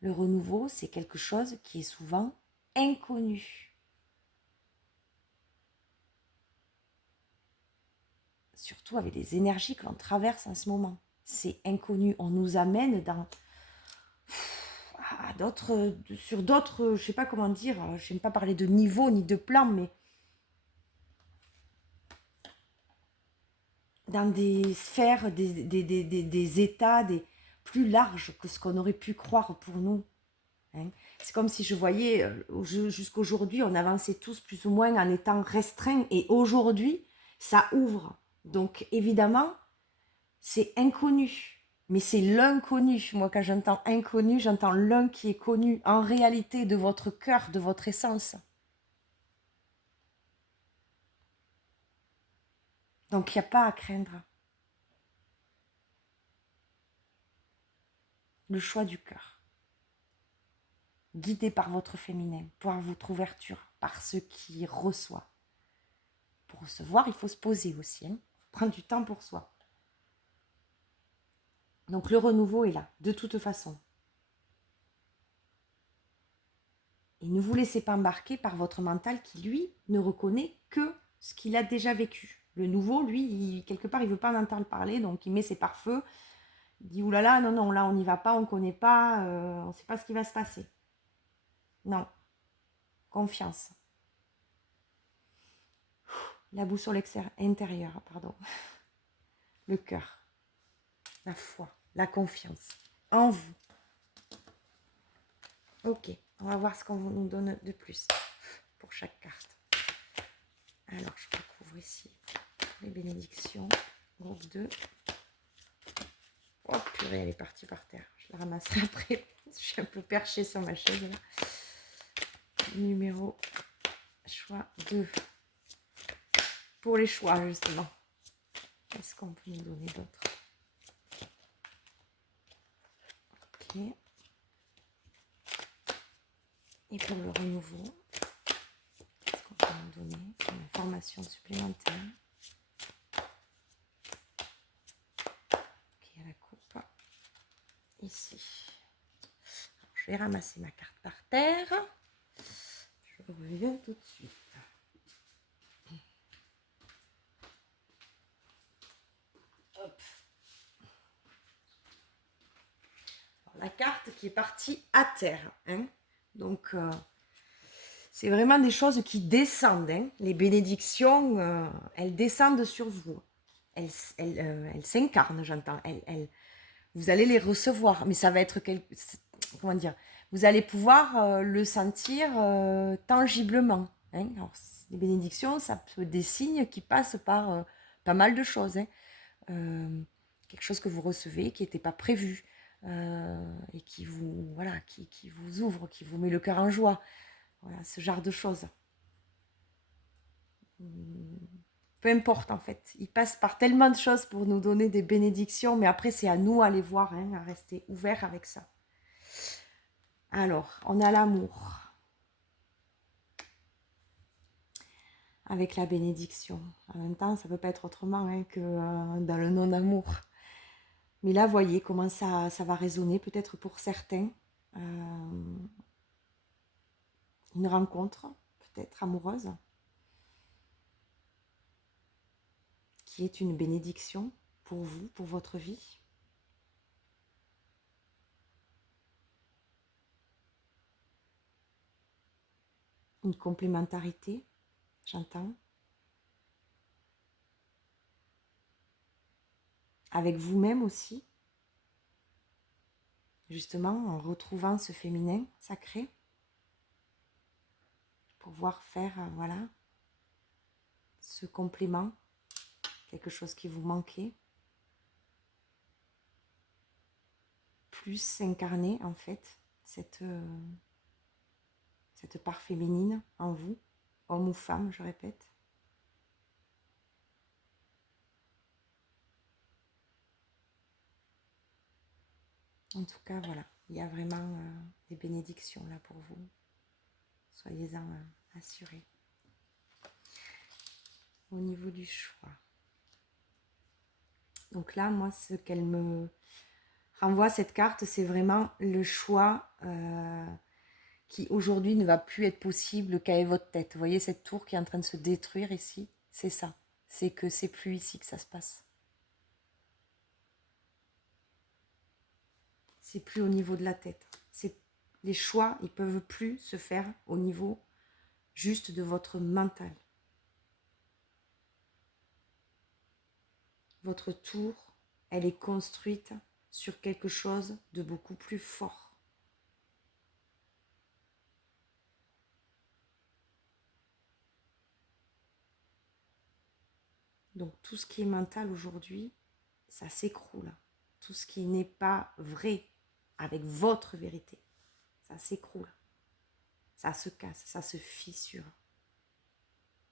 le renouveau, c'est quelque chose qui est souvent inconnu. Surtout avec les énergies que l'on traverse en ce moment. C'est inconnu. On nous amène sur d'autres, je sais pas comment dire, je n'aime pas parler de niveau ni de plan, mais dans des sphères, des états plus larges que ce qu'on aurait pu croire pour nous. Hein. C'est comme si je voyais, jusqu'aujourd'hui, on avançait tous plus ou moins en étant restreints, et aujourd'hui, ça ouvre. Donc évidemment, c'est inconnu. Mais c'est l'inconnu. Moi, quand j'entends inconnu, j'entends l'un qui est connu en réalité de votre cœur, de votre essence. Donc, il n'y a pas à craindre. le choix du cœur. Guidé par votre féminin, par votre ouverture, par ce qui reçoit. Pour recevoir, il faut se poser aussi, hein. Prendre du temps pour soi. Donc le renouveau est là, de toute façon. Et ne vous laissez pas embarquer par votre mental qui, lui, ne reconnaît que ce qu'il a déjà vécu. Le nouveau, lui, quelque part, il ne veut pas en entendre parler, donc il met ses pare-feux. Il dit, oulala, non, non, là, on n'y va pas, on ne connaît pas, on ne sait pas ce qui va se passer. Non. Confiance. La boussole intérieure, pardon. Le cœur. La foi. La confiance. En vous. Ok. On va voir ce qu'on nous donne de plus pour chaque carte. Alors, je recouvre ici les bénédictions. Groupe 2. Oh purée, elle est partie par terre. Je la ramasserai après. Je suis un peu perchée sur ma chaise là. Numéro choix 2. Pour les choix, justement. Qu'est-ce qu'on peut nous donner d'autre? Ok. Et pour le renouveau, qu'est-ce qu'on peut nous donner? Une information supplémentaire. Ok, à la coupe. Ici. Alors, je vais ramasser ma carte par terre. Je reviens tout de suite. Hop. Alors, la carte qui est partie à terre. Hein. Donc, c'est vraiment des choses qui descendent. Hein. Les bénédictions, elles descendent sur vous. Elles s'incarnent, j'entends. Vous allez les recevoir, mais ça va être comment dire, vous allez pouvoir le sentir tangiblement. Hein. Alors, les bénédictions, ça peut des signes qui passent par pas mal de choses. Hein. Quelque chose que vous recevez qui n'était pas prévu et qui vous, voilà, qui vous ouvre, qui vous met le cœur en joie. Voilà, ce genre de choses. Peu importe en fait, il passe par tellement de choses pour nous donner des bénédictions, mais après c'est à nous à les voir, hein, à rester ouverts avec ça. Alors, on a l'amour avec la bénédiction. En même temps, ça ne peut pas être autrement hein, que dans le non-amour. Mais là, voyez comment ça va résonner, peut-être pour certains. Une rencontre, peut-être amoureuse, qui est une bénédiction pour vous, pour votre vie. Une complémentarité, j'entends. Avec vous-même aussi. Justement, en retrouvant ce féminin sacré. Pouvoir faire, voilà, ce complément. Quelque chose qui vous manquait. Plus s'incarner, en fait, cette part féminine en vous. Homme ou femme, je répète. En tout cas, voilà, il y a vraiment des bénédictions là pour vous. Soyez-en assurés. Au niveau du choix. Donc là, moi, ce qu'elle me renvoie, cette carte, c'est vraiment le choix qui aujourd'hui ne va plus être possible qu'avec votre tête. Vous voyez cette tour qui est en train de se détruire ici? C'est ça. C'est que c'est plus ici que ça se passe. C'est plus au niveau de la tête. Les choix, ils peuvent plus se faire au niveau juste de votre mental. Votre tour, elle est construite sur quelque chose de beaucoup plus fort. Donc tout ce qui est mental aujourd'hui, ça s'écroule. Tout ce qui n'est pas vrai avec votre vérité, ça s'écroule. Ça se casse, ça se fissure.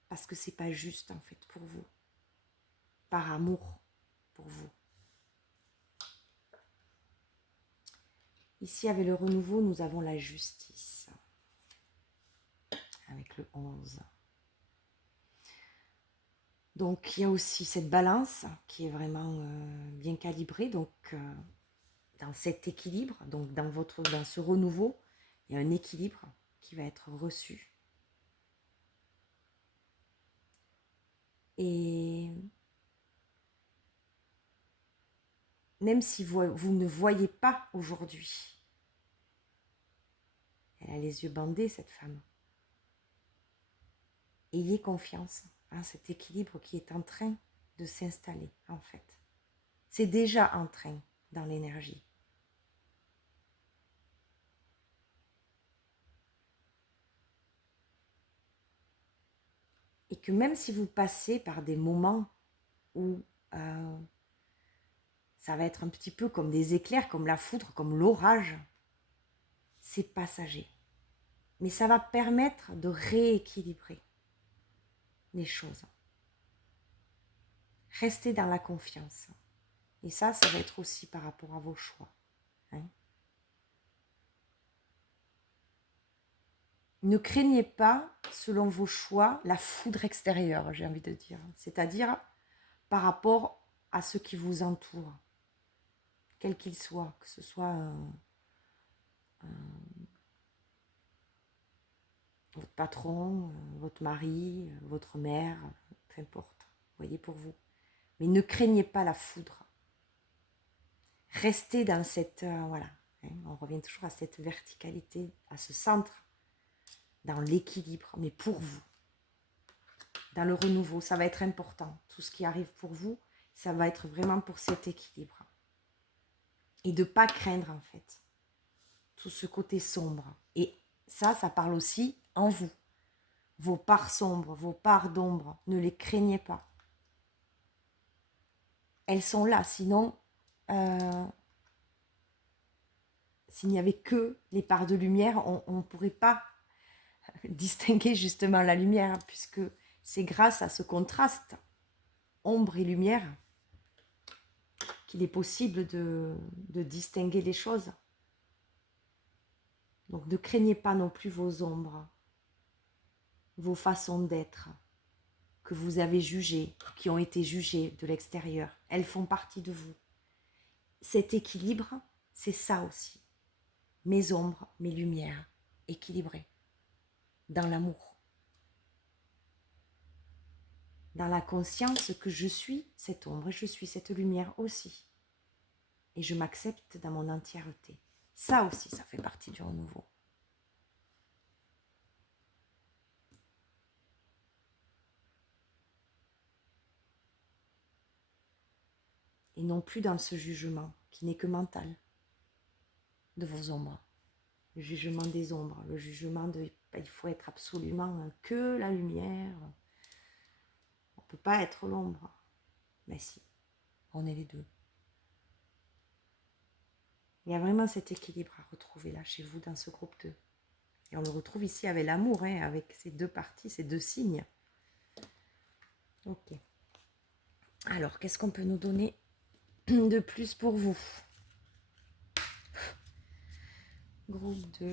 Parce que c'est pas juste en fait pour vous. Par amour pour vous. Ici, avec le renouveau, nous avons la justice. Avec le 11. Donc, il y a aussi cette balance qui est vraiment bien calibrée. Donc, dans cet équilibre, donc dans ce renouveau, il y a un équilibre qui va être reçu. Et même si vous ne voyez pas aujourd'hui, elle a les yeux bandés, cette femme. Ayez confiance en cet équilibre qui est en train de s'installer, en fait. C'est déjà en train dans l'énergie. Et que même si vous passez par des moments où ça va être un petit peu comme des éclairs, comme la foudre, comme l'orage, c'est passager. Mais ça va permettre de rééquilibrer les choses. Restez dans la confiance. Et ça va être aussi par rapport à vos choix. Hein. Ne craignez pas, selon vos choix, la foudre extérieure, j'ai envie de dire. C'est-à-dire par rapport à ce qui vous entoure, quel qu'il soit, que ce soit votre patron, votre mari, votre mère, peu importe, voyez pour vous. Mais ne craignez pas la foudre. Restez dans cette, voilà, hein, on revient toujours à cette verticalité, à ce centre, dans l'équilibre, mais pour vous, dans le renouveau, ça va être important. Tout ce qui arrive pour vous, ça va être vraiment pour cet équilibre. Et de ne pas craindre, en fait, tout ce côté sombre. Et ça parle aussi en vous. Vos parts sombres, vos parts d'ombre, ne les craignez pas. Elles sont là, sinon, s'il n'y avait que les parts de lumière, on ne pourrait pas distinguer justement la lumière, puisque c'est grâce à ce contraste, ombre et lumière, qu'il est possible de distinguer les choses. Donc ne craignez pas non plus vos ombres, vos façons d'être, que vous avez jugées, qui ont été jugées de l'extérieur. Elles font partie de vous. Cet équilibre, c'est ça aussi. Mes ombres, mes lumières, équilibrées. Dans l'amour. Dans la conscience que je suis cette ombre et je suis cette lumière aussi. Et je m'accepte dans mon entièreté. Ça aussi, ça fait partie du renouveau. Et non plus dans ce jugement qui n'est que mental de vos ombres. Le jugement des ombres, le jugement de il faut être absolument que la lumière. On ne peut pas être l'ombre. Mais si, on est les deux. Il y a vraiment cet équilibre à retrouver là chez vous dans ce groupe 2. Et on le retrouve ici avec l'amour, hein, avec ces deux parties, ces deux signes. Ok. Alors, qu'est-ce qu'on peut nous donner de plus pour vous? Groupe 2.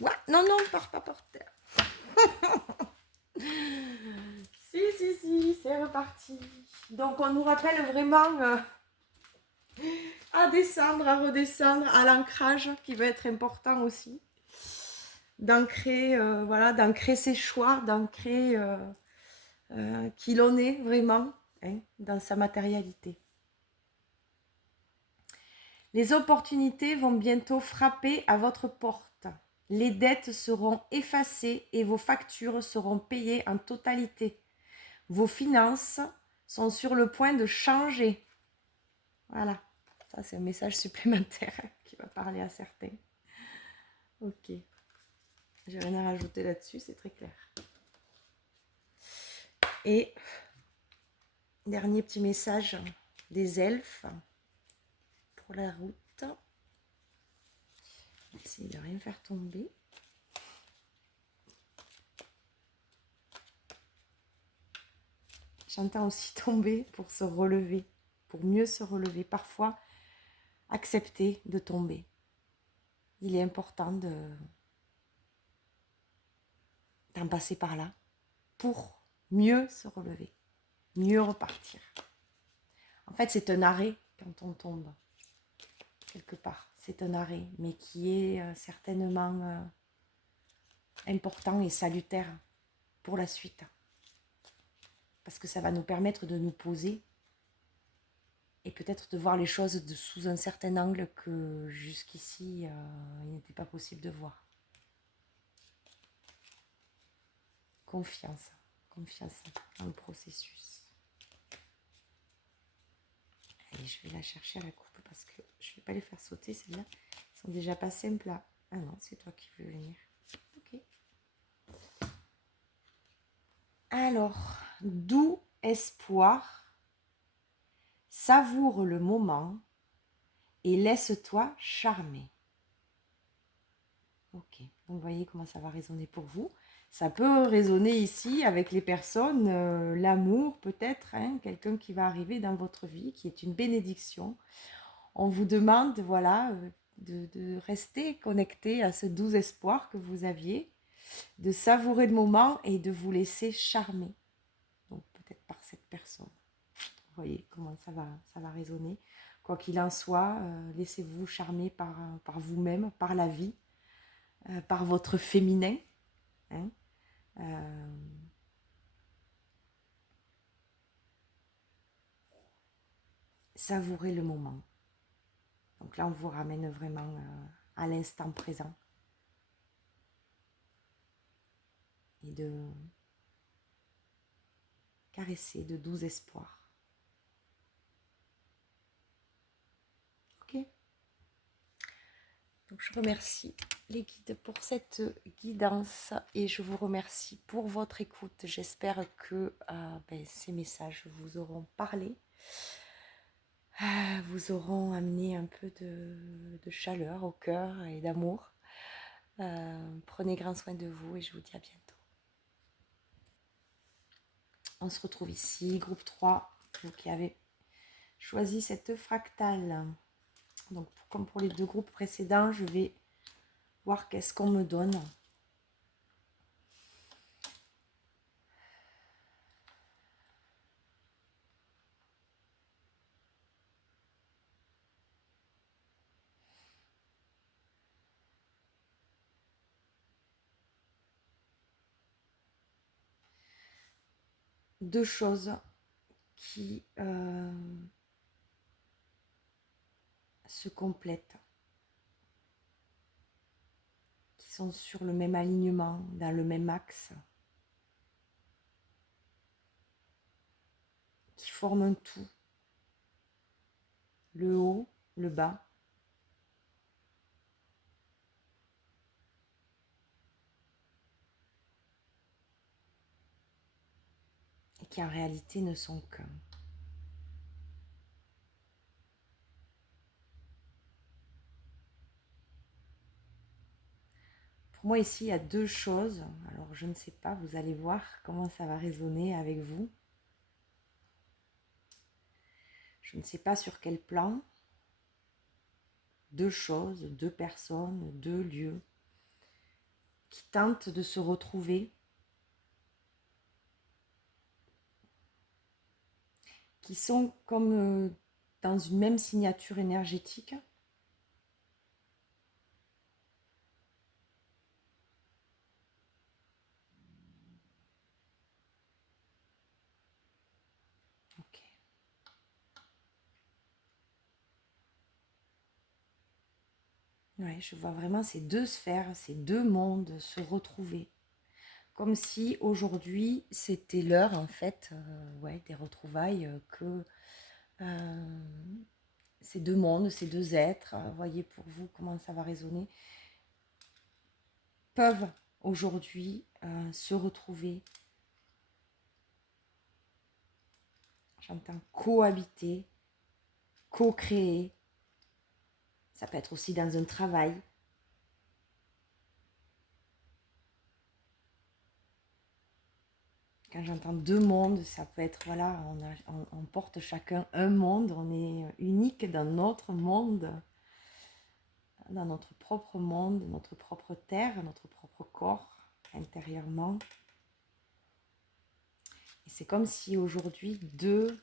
Ouais, non, non, pars pas par terre. Si, c'est reparti. Donc, on nous rappelle vraiment à descendre, à redescendre, à l'ancrage qui va être important aussi. D'ancrer, voilà, d'ancrer ses choix, d'ancrer qui l'on est vraiment, hein, dans sa matérialité. Les opportunités vont bientôt frapper à votre porte. Les dettes seront effacées et vos factures seront payées en totalité. Vos finances sont sur le point de changer. Voilà, ça c'est un message supplémentaire qui va parler à certains. Ok, j'ai rien à rajouter là-dessus, c'est très clair. Et dernier petit message des elfes pour la route. Essayez de rien faire tomber. j'entends aussi tomber pour se relever, pour mieux se relever. Parfois, accepter de tomber. Il est important d'en passer par là pour mieux se relever, mieux repartir. En fait, c'est un arrêt quand on tombe, quelque part. C'est un arrêt, mais qui est certainement important et salutaire pour la suite. Parce que ça va nous permettre de nous poser et peut-être de voir les choses sous un certain angle que jusqu'ici, il n'était pas possible de voir. Confiance, confiance dans le processus. Allez, je vais la chercher à la coupe parce que je ne vais pas les faire sauter, celles-là. Elles sont déjà pas simples là. Ah non, c'est toi qui veux venir. Ok. Alors, doux espoir, savoure le moment et laisse-toi charmer. Ok, donc vous voyez comment ça va résonner pour vous. Ça peut résonner ici avec les personnes, l'amour peut-être, hein, quelqu'un qui va arriver dans votre vie, qui est une bénédiction. On vous demande, voilà, de rester connecté à ce doux espoir que vous aviez, de savourer le moment et de vous laisser charmer. Donc peut-être par cette personne. Vous voyez comment ça va résonner. Quoi qu'il en soit, laissez-vous charmer par vous-même, par la vie, par votre féminin. Hein. Savourez le moment. Donc là, on vous ramène vraiment à l'instant présent. Et de caresser de doux espoirs. Ok. Donc je remercie les guides pour cette guidance et je vous remercie pour votre écoute. J'espère que ces messages vous auront parlé, vous auront amené un peu de chaleur au cœur et d'amour. Prenez grand soin de vous et je vous dis à bientôt. On se retrouve ici, groupe 3, vous qui avez choisi cette fractale. Donc comme pour les deux groupes précédents, je vais voir qu'est-ce qu'on me donne. Deux choses qui se complètent, qui sont sur le même alignement, dans le même axe, qui forment un tout, le haut, le bas, et qui en réalité ne sont qu'un. Pour moi ici, il y a deux choses. Alors je ne sais pas, vous allez voir comment ça va résonner avec vous. Je ne sais pas sur quel plan. Deux choses, deux personnes, deux lieux qui tentent de se retrouver, qui sont comme dans une même signature énergétique. Ok. Ouais, je vois vraiment ces deux sphères, ces deux mondes se retrouver. Comme si aujourd'hui, c'était l'heure, en fait, des retrouvailles, que ces deux mondes, ces deux êtres, voyez pour vous comment ça va résonner, peuvent aujourd'hui se retrouver. J'entends cohabiter, co-créer. Ça peut être aussi dans un travail. Quand j'entends deux mondes, ça peut être, voilà, on porte chacun un monde, on est unique dans notre monde, dans notre propre monde, notre propre terre, notre propre corps, intérieurement. Et c'est comme si aujourd'hui, deux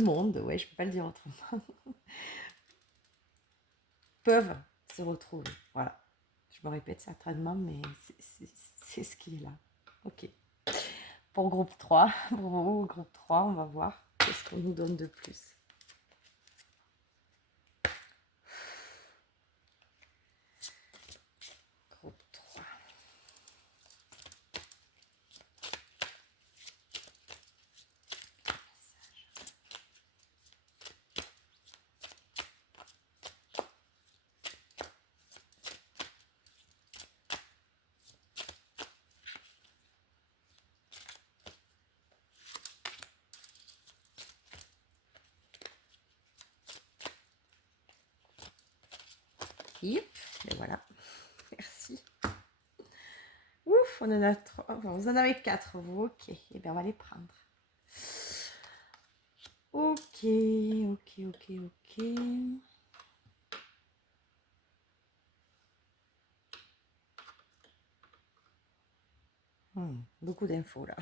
mondes, ouais, je peux pas le dire autrement, peuvent se retrouver. Voilà. Je me répète certainement, mais c'est ce qui est là. Ok. Pour groupe 3, pour vous, groupe 3, on va voir qu'est-ce qu'on nous donne de plus. Groupe 3. Yep, et voilà. Merci. Ouf, on en a 3. Enfin, vous en avez 4, vous. Ok, et bien on va les prendre. Ok, ok, ok, ok. Beaucoup d'infos là.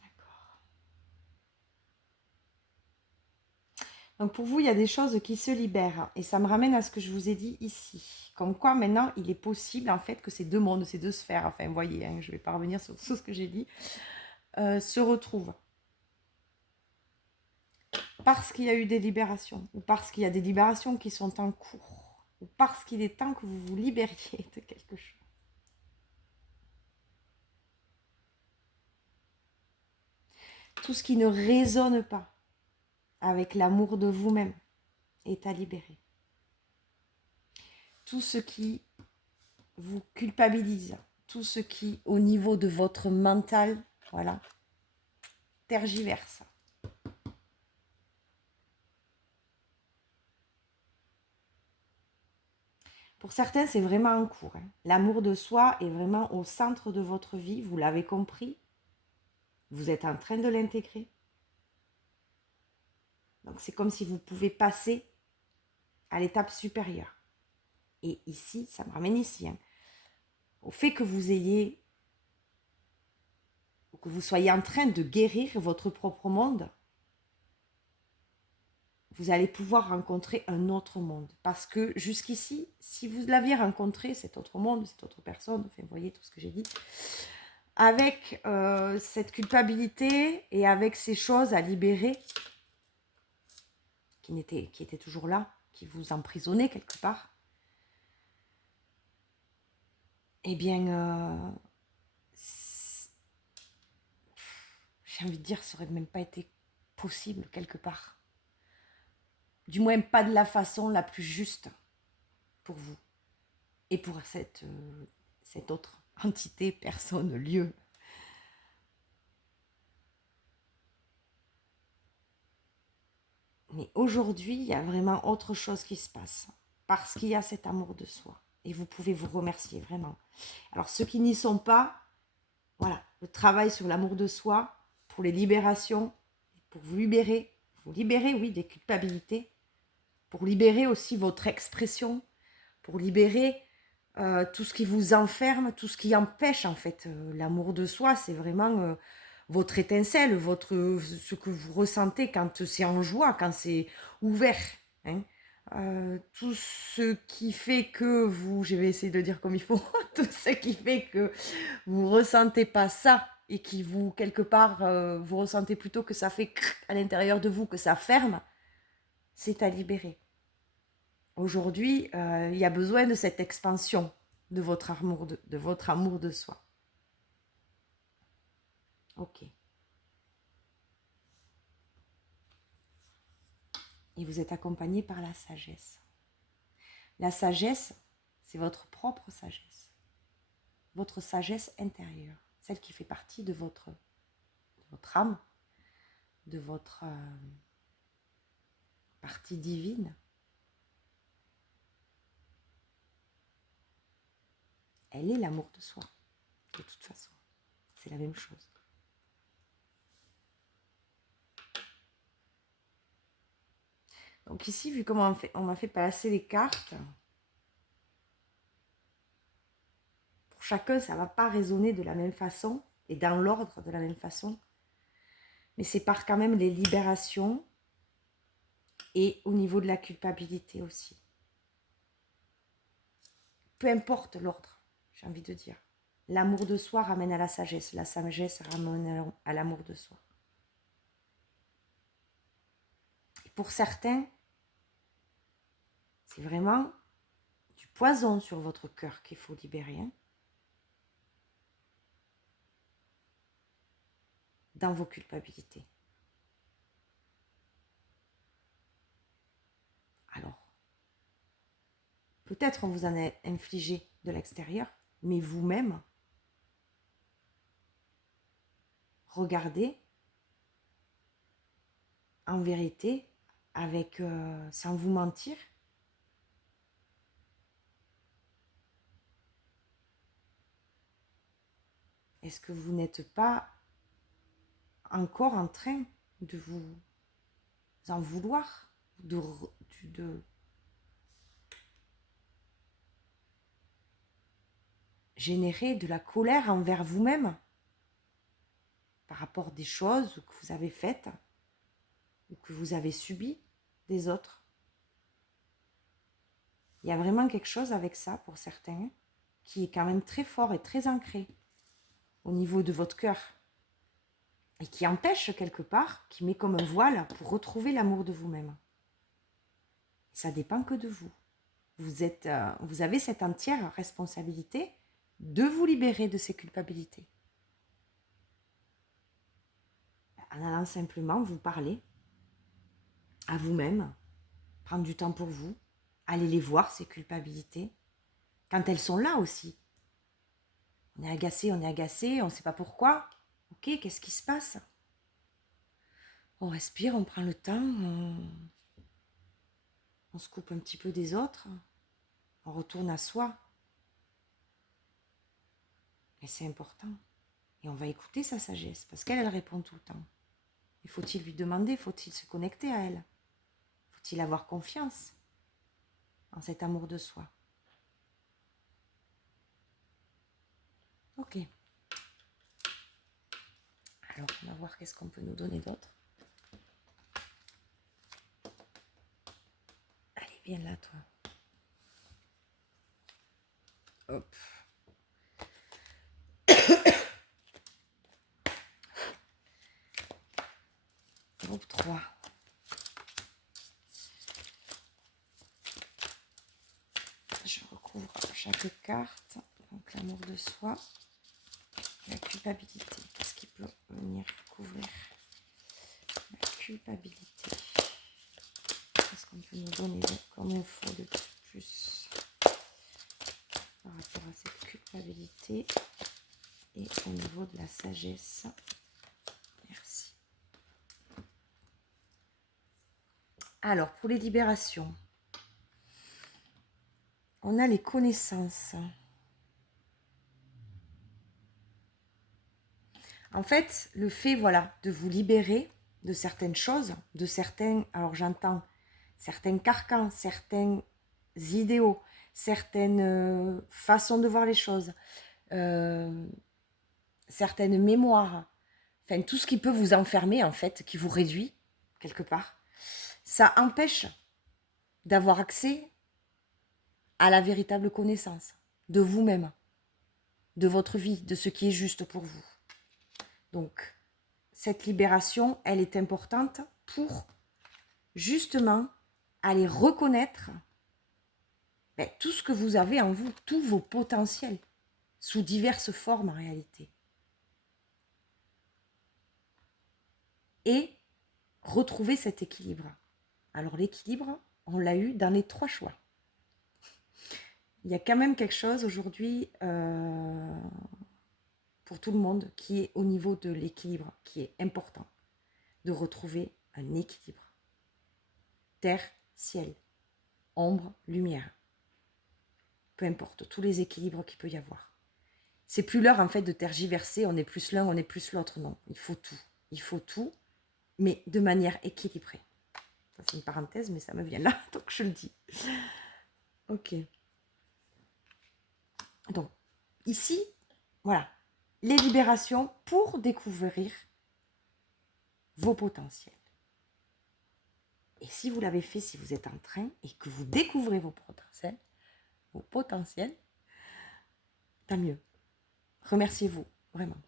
D'accord. Donc pour vous, il y a des choses qui se libèrent. Et ça me ramène à ce que je vous ai dit ici. Comme quoi maintenant, il est possible en fait que ces deux mondes, ces deux sphères, enfin vous voyez, hein, je ne vais pas revenir sur tout ce que j'ai dit, se retrouvent. Parce qu'il y a eu des libérations, ou parce qu'il y a des libérations qui sont en cours, ou parce qu'il est temps que vous vous libériez de quelque chose. Tout ce qui ne résonne pas avec l'amour de vous-même est à libérer. Tout ce qui vous culpabilise, tout ce qui, au niveau de votre mental, voilà, tergiverse. Pour certains, c'est vraiment en cours. Hein. L'amour de soi est vraiment au centre de votre vie, vous l'avez compris. Vous êtes en train de l'intégrer. Donc c'est comme si vous pouvez passer à l'étape supérieure. Et ici, ça me ramène ici, hein, au fait que vous ayez, que vous soyez en train de guérir votre propre monde, vous allez pouvoir rencontrer un autre monde. Parce que jusqu'ici, si vous l'aviez rencontré, cet autre monde, cette autre personne, enfin, vous voyez tout ce que j'ai dit, avec cette culpabilité et avec ces choses à libérer, qui étaient toujours là, qui vous emprisonnaient quelque part, eh bien, j'ai envie de dire, ça n'aurait même pas été possible quelque part. Du moins pas de la façon la plus juste pour vous et pour cette autre entité, personne, lieu. Mais aujourd'hui, il y a vraiment autre chose qui se passe parce qu'il y a cet amour de soi et vous pouvez vous remercier vraiment. Alors ceux qui n'y sont pas, voilà, le travail sur l'amour de soi pour les libérations, pour vous libérer, oui, des culpabilités, pour libérer aussi votre expression, pour libérer tout ce qui vous enferme, tout ce qui empêche en fait l'amour de soi. C'est vraiment votre étincelle, ce que vous ressentez quand c'est en joie, quand c'est ouvert. Hein. Tout ce qui fait que vous, je vais essayer de le dire comme il faut, tout ce qui fait que vous ressentez pas ça et qui vous, quelque part, vous ressentez plutôt que ça fait à l'intérieur de vous, que ça ferme, c'est à libérer. Aujourd'hui, il y a besoin de cette expansion de votre amour de soi. Ok. Et vous êtes accompagné par la sagesse. La sagesse, c'est votre propre sagesse. Votre sagesse intérieure. Celle qui fait partie de votre âme, de votre partie divine. elle est l'amour de soi. De toute façon, c'est la même chose. Donc ici, vu comment on m'a fait passer les cartes, pour chacun, ça ne va pas résonner de la même façon et dans l'ordre de la même façon. Mais c'est par quand même les libérations et au niveau de la culpabilité aussi. Peu importe l'ordre, j'ai envie de dire. L'amour de soi ramène à la sagesse ramène à l'amour de soi. Et pour certains, c'est vraiment du poison sur votre cœur qu'il faut libérer. Hein, dans vos culpabilités. Alors, peut-être on vous en a infligé de l'extérieur, mais vous-même, regardez en vérité, avec sans vous mentir, est-ce que vous n'êtes pas encore en train de vous en vouloir, de générer de la colère envers vous-même par rapport à des choses que vous avez faites ou que vous avez subies des autres? Il y a vraiment quelque chose avec ça pour certains qui est quand même très fort et très ancré au niveau de votre cœur et qui empêche quelque part, qui met comme un voile pour retrouver l'amour de vous-même. Ça dépend que de vous. Vous avez cette entière responsabilité de vous libérer de ces culpabilités. En allant simplement vous parler à vous-même, prendre du temps pour vous, aller les voir, ces culpabilités, quand elles sont là aussi. On est agacé, on ne sait pas pourquoi. Ok, qu'est-ce qui se passe? On respire, on prend le temps, on se coupe un petit peu des autres, on retourne à soi. Et c'est important. Et on va écouter sa sagesse, parce qu'elle, elle répond tout le temps. Et faut-il lui demander, faut-il se connecter à elle? Faut-il avoir confiance en cet amour de soi? Ok. Alors, on va voir qu'est-ce qu'on peut nous donner d'autre. Allez, viens là, toi. Hop. Groupe 3. Je recouvre chaque carte. Donc, l'amour de soi. La culpabilité. Qu'est-ce qui peut venir couvrir la culpabilité? Qu'est-ce qu'on peut nous donner comme info de plus par rapport à cette culpabilité et au niveau de la sagesse? Merci. Alors, pour les libérations, on a les connaissances. En fait, le fait, voilà, de vous libérer de certaines choses, de certains, alors j'entends, certains carcans, certains idéaux, certaines façons de voir les choses, certaines mémoires, enfin tout ce qui peut vous enfermer en fait, qui vous réduit quelque part, ça empêche d'avoir accès à la véritable connaissance de vous-même, de votre vie, de ce qui est juste pour vous. Donc, cette libération, elle est importante pour justement aller reconnaître tout ce que vous avez en vous, tous vos potentiels, sous diverses formes en réalité. Et retrouver cet équilibre. Alors l'équilibre, on l'a eu dans les 3 choix. Il y a quand même quelque chose aujourd'hui pour tout le monde qui est au niveau de l'équilibre, qui est important, de retrouver un équilibre. Terre, ciel, ombre, lumière. peu importe, tous les équilibres qu'il peut y avoir. C'est plus l'heure en fait de tergiverser, on est plus l'un, on est plus l'autre, non. Il faut tout, mais de manière équilibrée. C'est une parenthèse, mais ça me vient là, donc je le dis. Ok. Donc, ici, voilà, les libérations pour découvrir vos potentiels. Et si vous l'avez fait, si vous êtes en train et que vous découvrez vos potentiels, tant mieux. Remerciez-vous, vraiment.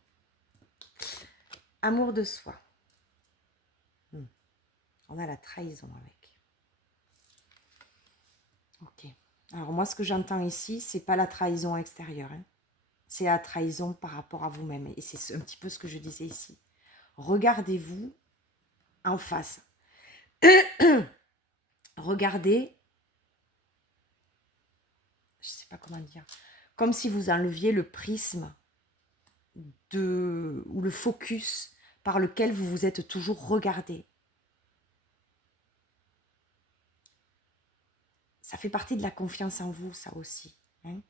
Amour de soi. On a la trahison avec. Ok. Alors moi, ce que j'entends ici, c'est pas la trahison extérieure. Hein. C'est la trahison par rapport à vous-même. Et c'est un petit peu ce que je disais ici. Regardez-vous en face. Regardez, je sais pas comment dire, comme si vous enleviez le prisme ou le focus par lequel vous vous êtes toujours regardé. Ça fait partie de la confiance en vous, ça aussi. Hein.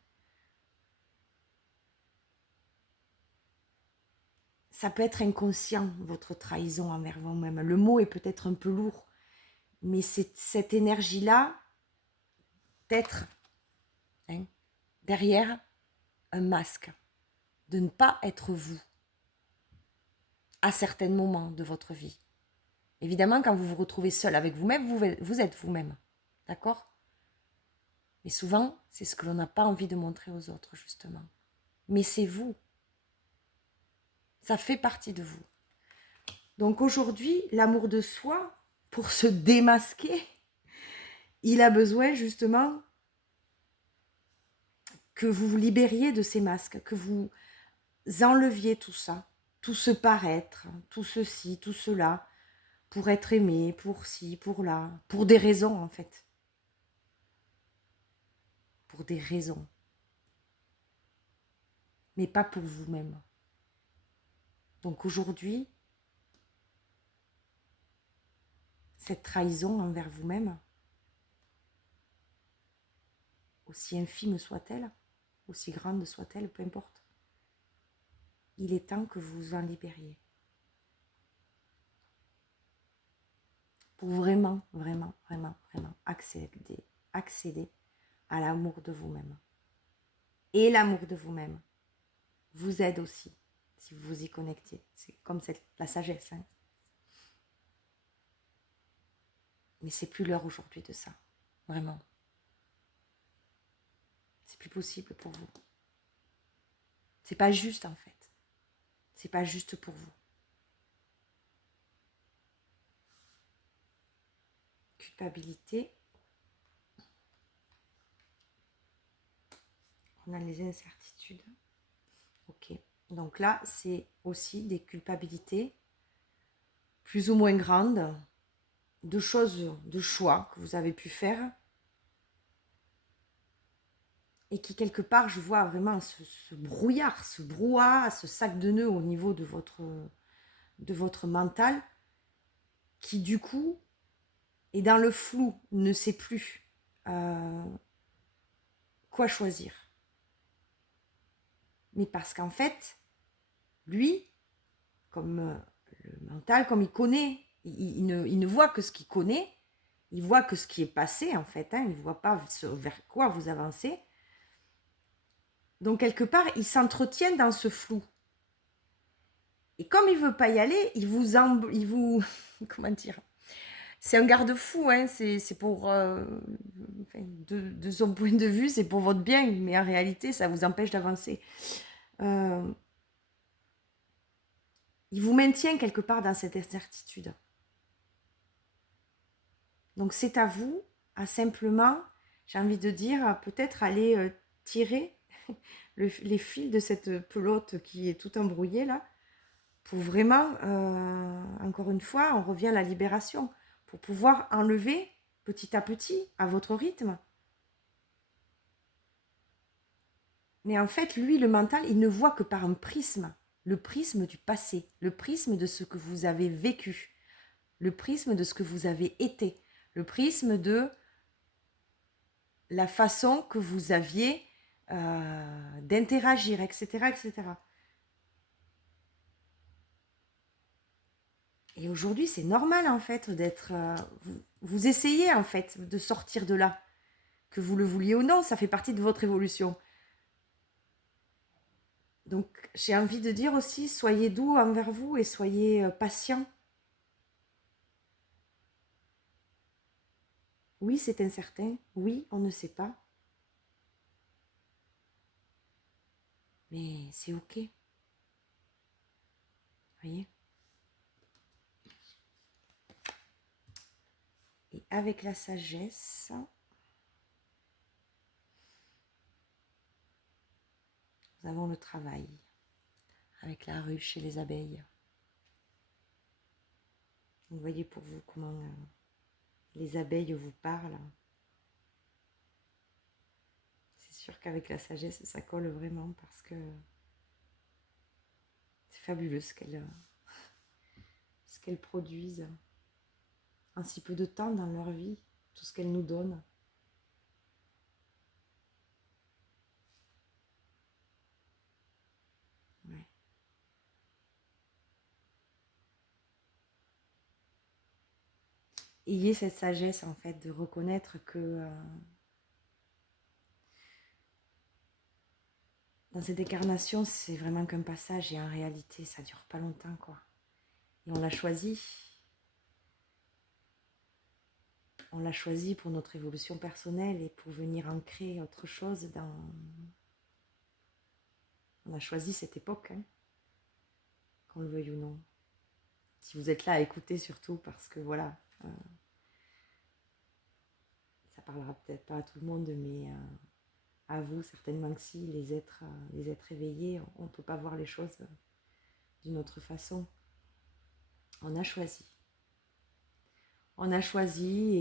Ça peut être inconscient, votre trahison envers vous-même. Le mot est peut-être un peu lourd, mais c'est cette énergie-là d'être derrière un masque, de ne pas être vous à certains moments de votre vie. Évidemment, quand vous vous retrouvez seul avec vous-même, vous êtes vous-même. D'accord? Mais souvent, c'est ce que l'on n'a pas envie de montrer aux autres, justement. Mais c'est vous. Ça fait partie de vous. Donc aujourd'hui, l'amour de soi, pour se démasquer, il a besoin justement que vous vous libériez de ces masques, que vous enleviez tout ça, tout ce paraître, tout ceci, tout cela, pour être aimé, pour ci, pour là, pour des raisons en fait. Pour des raisons. Mais pas pour vous-même. Donc aujourd'hui, cette trahison envers vous-même, aussi infime soit-elle, aussi grande soit-elle, peu importe, il est temps que vous vous en libériez. Pour vraiment, vraiment, vraiment, vraiment accéder à l'amour de vous-même. Et l'amour de vous-même vous aide aussi, si vous vous y connectez. C'est comme la sagesse. Hein. Mais c'est plus l'heure aujourd'hui de ça. Vraiment. C'est plus possible pour vous. C'est pas juste en fait. C'est pas juste pour vous. Culpabilité. On a les incertitudes. Ok. Donc là, c'est aussi des culpabilités plus ou moins grandes, de choses, de choix que vous avez pu faire et qui quelque part, je vois vraiment ce brouillard, ce brouhaha, ce sac de nœuds au niveau de votre mental qui du coup est dans le flou, ne sait plus quoi choisir. Mais parce qu'en fait, lui, comme le mental, comme il connaît, il ne voit que ce qu'il connaît, il voit que ce qui est passé en fait, hein, il ne voit pas vers quoi vous avancez. Donc quelque part, il s'entretient dans ce flou. Et comme il ne veut pas y aller, il vous comment dire, c'est un garde-fou, hein, c'est pour, de son point de vue, c'est pour votre bien, mais en réalité, ça vous empêche d'avancer. Il vous maintient quelque part dans cette incertitude. Donc c'est à vous, à simplement, j'ai envie de dire, peut-être aller tirer les fils de cette pelote qui est tout embrouillée là, pour vraiment, encore une fois, on revient à la libération, pour pouvoir enlever petit à petit, à votre rythme. Mais en fait, lui, le mental, il ne voit que par un prisme, le prisme du passé, le prisme de ce que vous avez vécu, le prisme de ce que vous avez été, le prisme de la façon que vous aviez d'interagir, etc., etc. Et aujourd'hui, c'est normal en fait d'être... vous essayez en fait de sortir de là. Que vous le vouliez ou non, ça fait partie de votre évolution. Donc j'ai envie de dire aussi, soyez doux envers vous et soyez patient. Oui, c'est incertain. Oui, on ne sait pas. Mais c'est ok. Voyez. Et avec la sagesse, nous avons le travail. Avec la ruche et les abeilles. Vous voyez pour vous comment les abeilles vous parlent. C'est sûr qu'avec la sagesse, ça colle vraiment parce que c'est fabuleux ce qu'elles produisent en si peu de temps dans leur vie, tout ce qu'elles nous donnent. Ouais. Ayez cette sagesse en fait de reconnaître que dans cette incarnation, c'est vraiment qu'un passage et en réalité, ça dure pas longtemps quoi. Et on l'a choisi. On l'a choisi pour notre évolution personnelle et pour venir ancrer autre chose dans... On a choisi cette époque, hein, qu'on le veuille ou non. Si vous êtes là à écouter surtout parce que voilà, ça parlera peut-être pas à tout le monde, mais à vous certainement que si, les êtres éveillés, on ne peut pas voir les choses d'une autre façon. On a choisi. On a choisi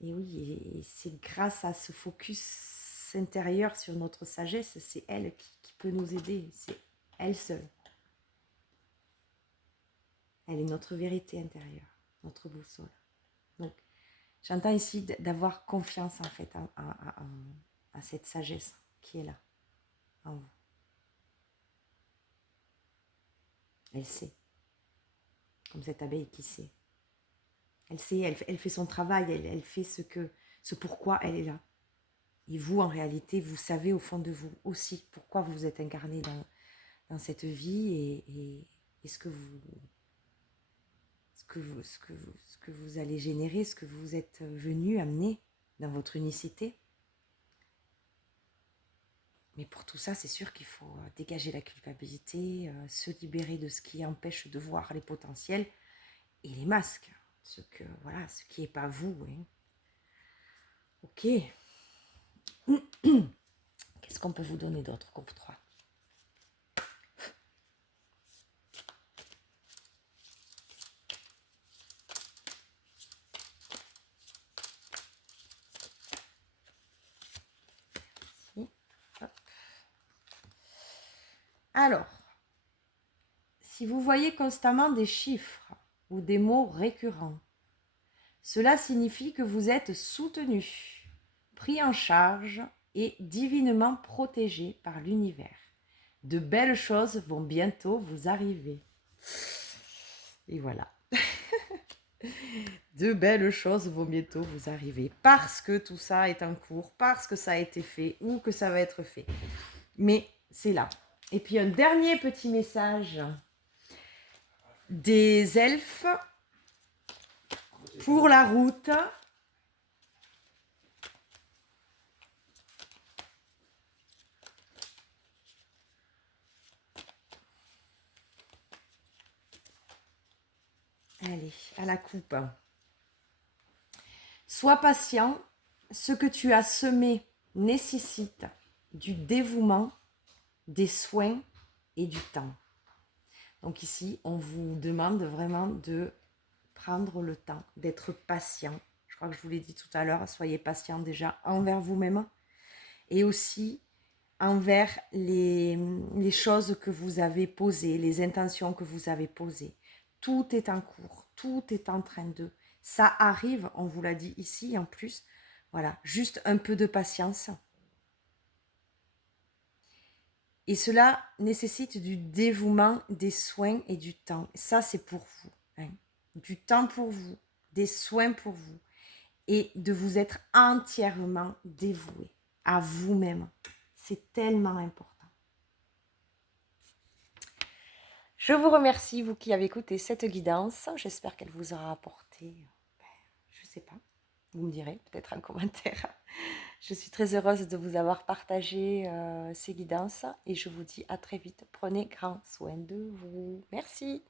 et oui, et c'est grâce à ce focus intérieur sur notre sagesse, c'est elle qui peut nous aider, c'est elle seule. Elle est notre vérité intérieure, notre boussole. Donc, j'entends ici d'avoir confiance en fait à cette sagesse qui est là, en vous. Elle sait, comme cette abeille qui sait. Elle sait, elle fait son travail, elle fait ce pourquoi elle est là. Et vous, en réalité, vous savez au fond de vous aussi pourquoi vous êtes incarné dans cette vie et ce que vous allez générer, ce que vous êtes venu amener dans votre unicité. Mais pour tout ça, c'est sûr qu'il faut dégager la culpabilité, se libérer de ce qui empêche de voir les potentiels et les masques, ce qui n'est pas vous. Hein. Ok. Qu'est-ce qu'on peut vous donner d'autre, groupe 3? Alors, si vous voyez constamment des chiffres ou des mots récurrents, cela signifie que vous êtes soutenu, pris en charge et divinement protégé par l'univers. De belles choses vont bientôt vous arriver. Et voilà. De belles choses vont bientôt vous arriver parce que tout ça est en cours, parce que ça a été fait ou que ça va être fait. Mais c'est là. Et puis un dernier petit message des elfes pour la route. Allez, à la coupe. Sois patient, ce que tu as semé nécessite du dévouement, des soins et du temps. Donc ici, on vous demande vraiment de prendre le temps, d'être patient. Je crois que je vous l'ai dit tout à l'heure, soyez patient déjà envers vous-même et aussi envers les choses que vous avez posées, les intentions que vous avez posées. Tout est en cours, tout est en train de... Ça arrive, on vous l'a dit ici en plus. Voilà, juste un peu de patience. Et cela nécessite du dévouement, des soins et du temps. Ça, c'est pour vous. Hein. Du temps pour vous, des soins pour vous. Et de vous être entièrement dévoué à vous-même. C'est tellement important. Je vous remercie, vous qui avez écouté cette guidance. J'espère qu'elle vous aura apporté, je ne sais pas, vous me direz peut-être en commentaire. Je suis très heureuse de vous avoir partagé ces guidances et je vous dis à très vite. Prenez grand soin de vous. Merci.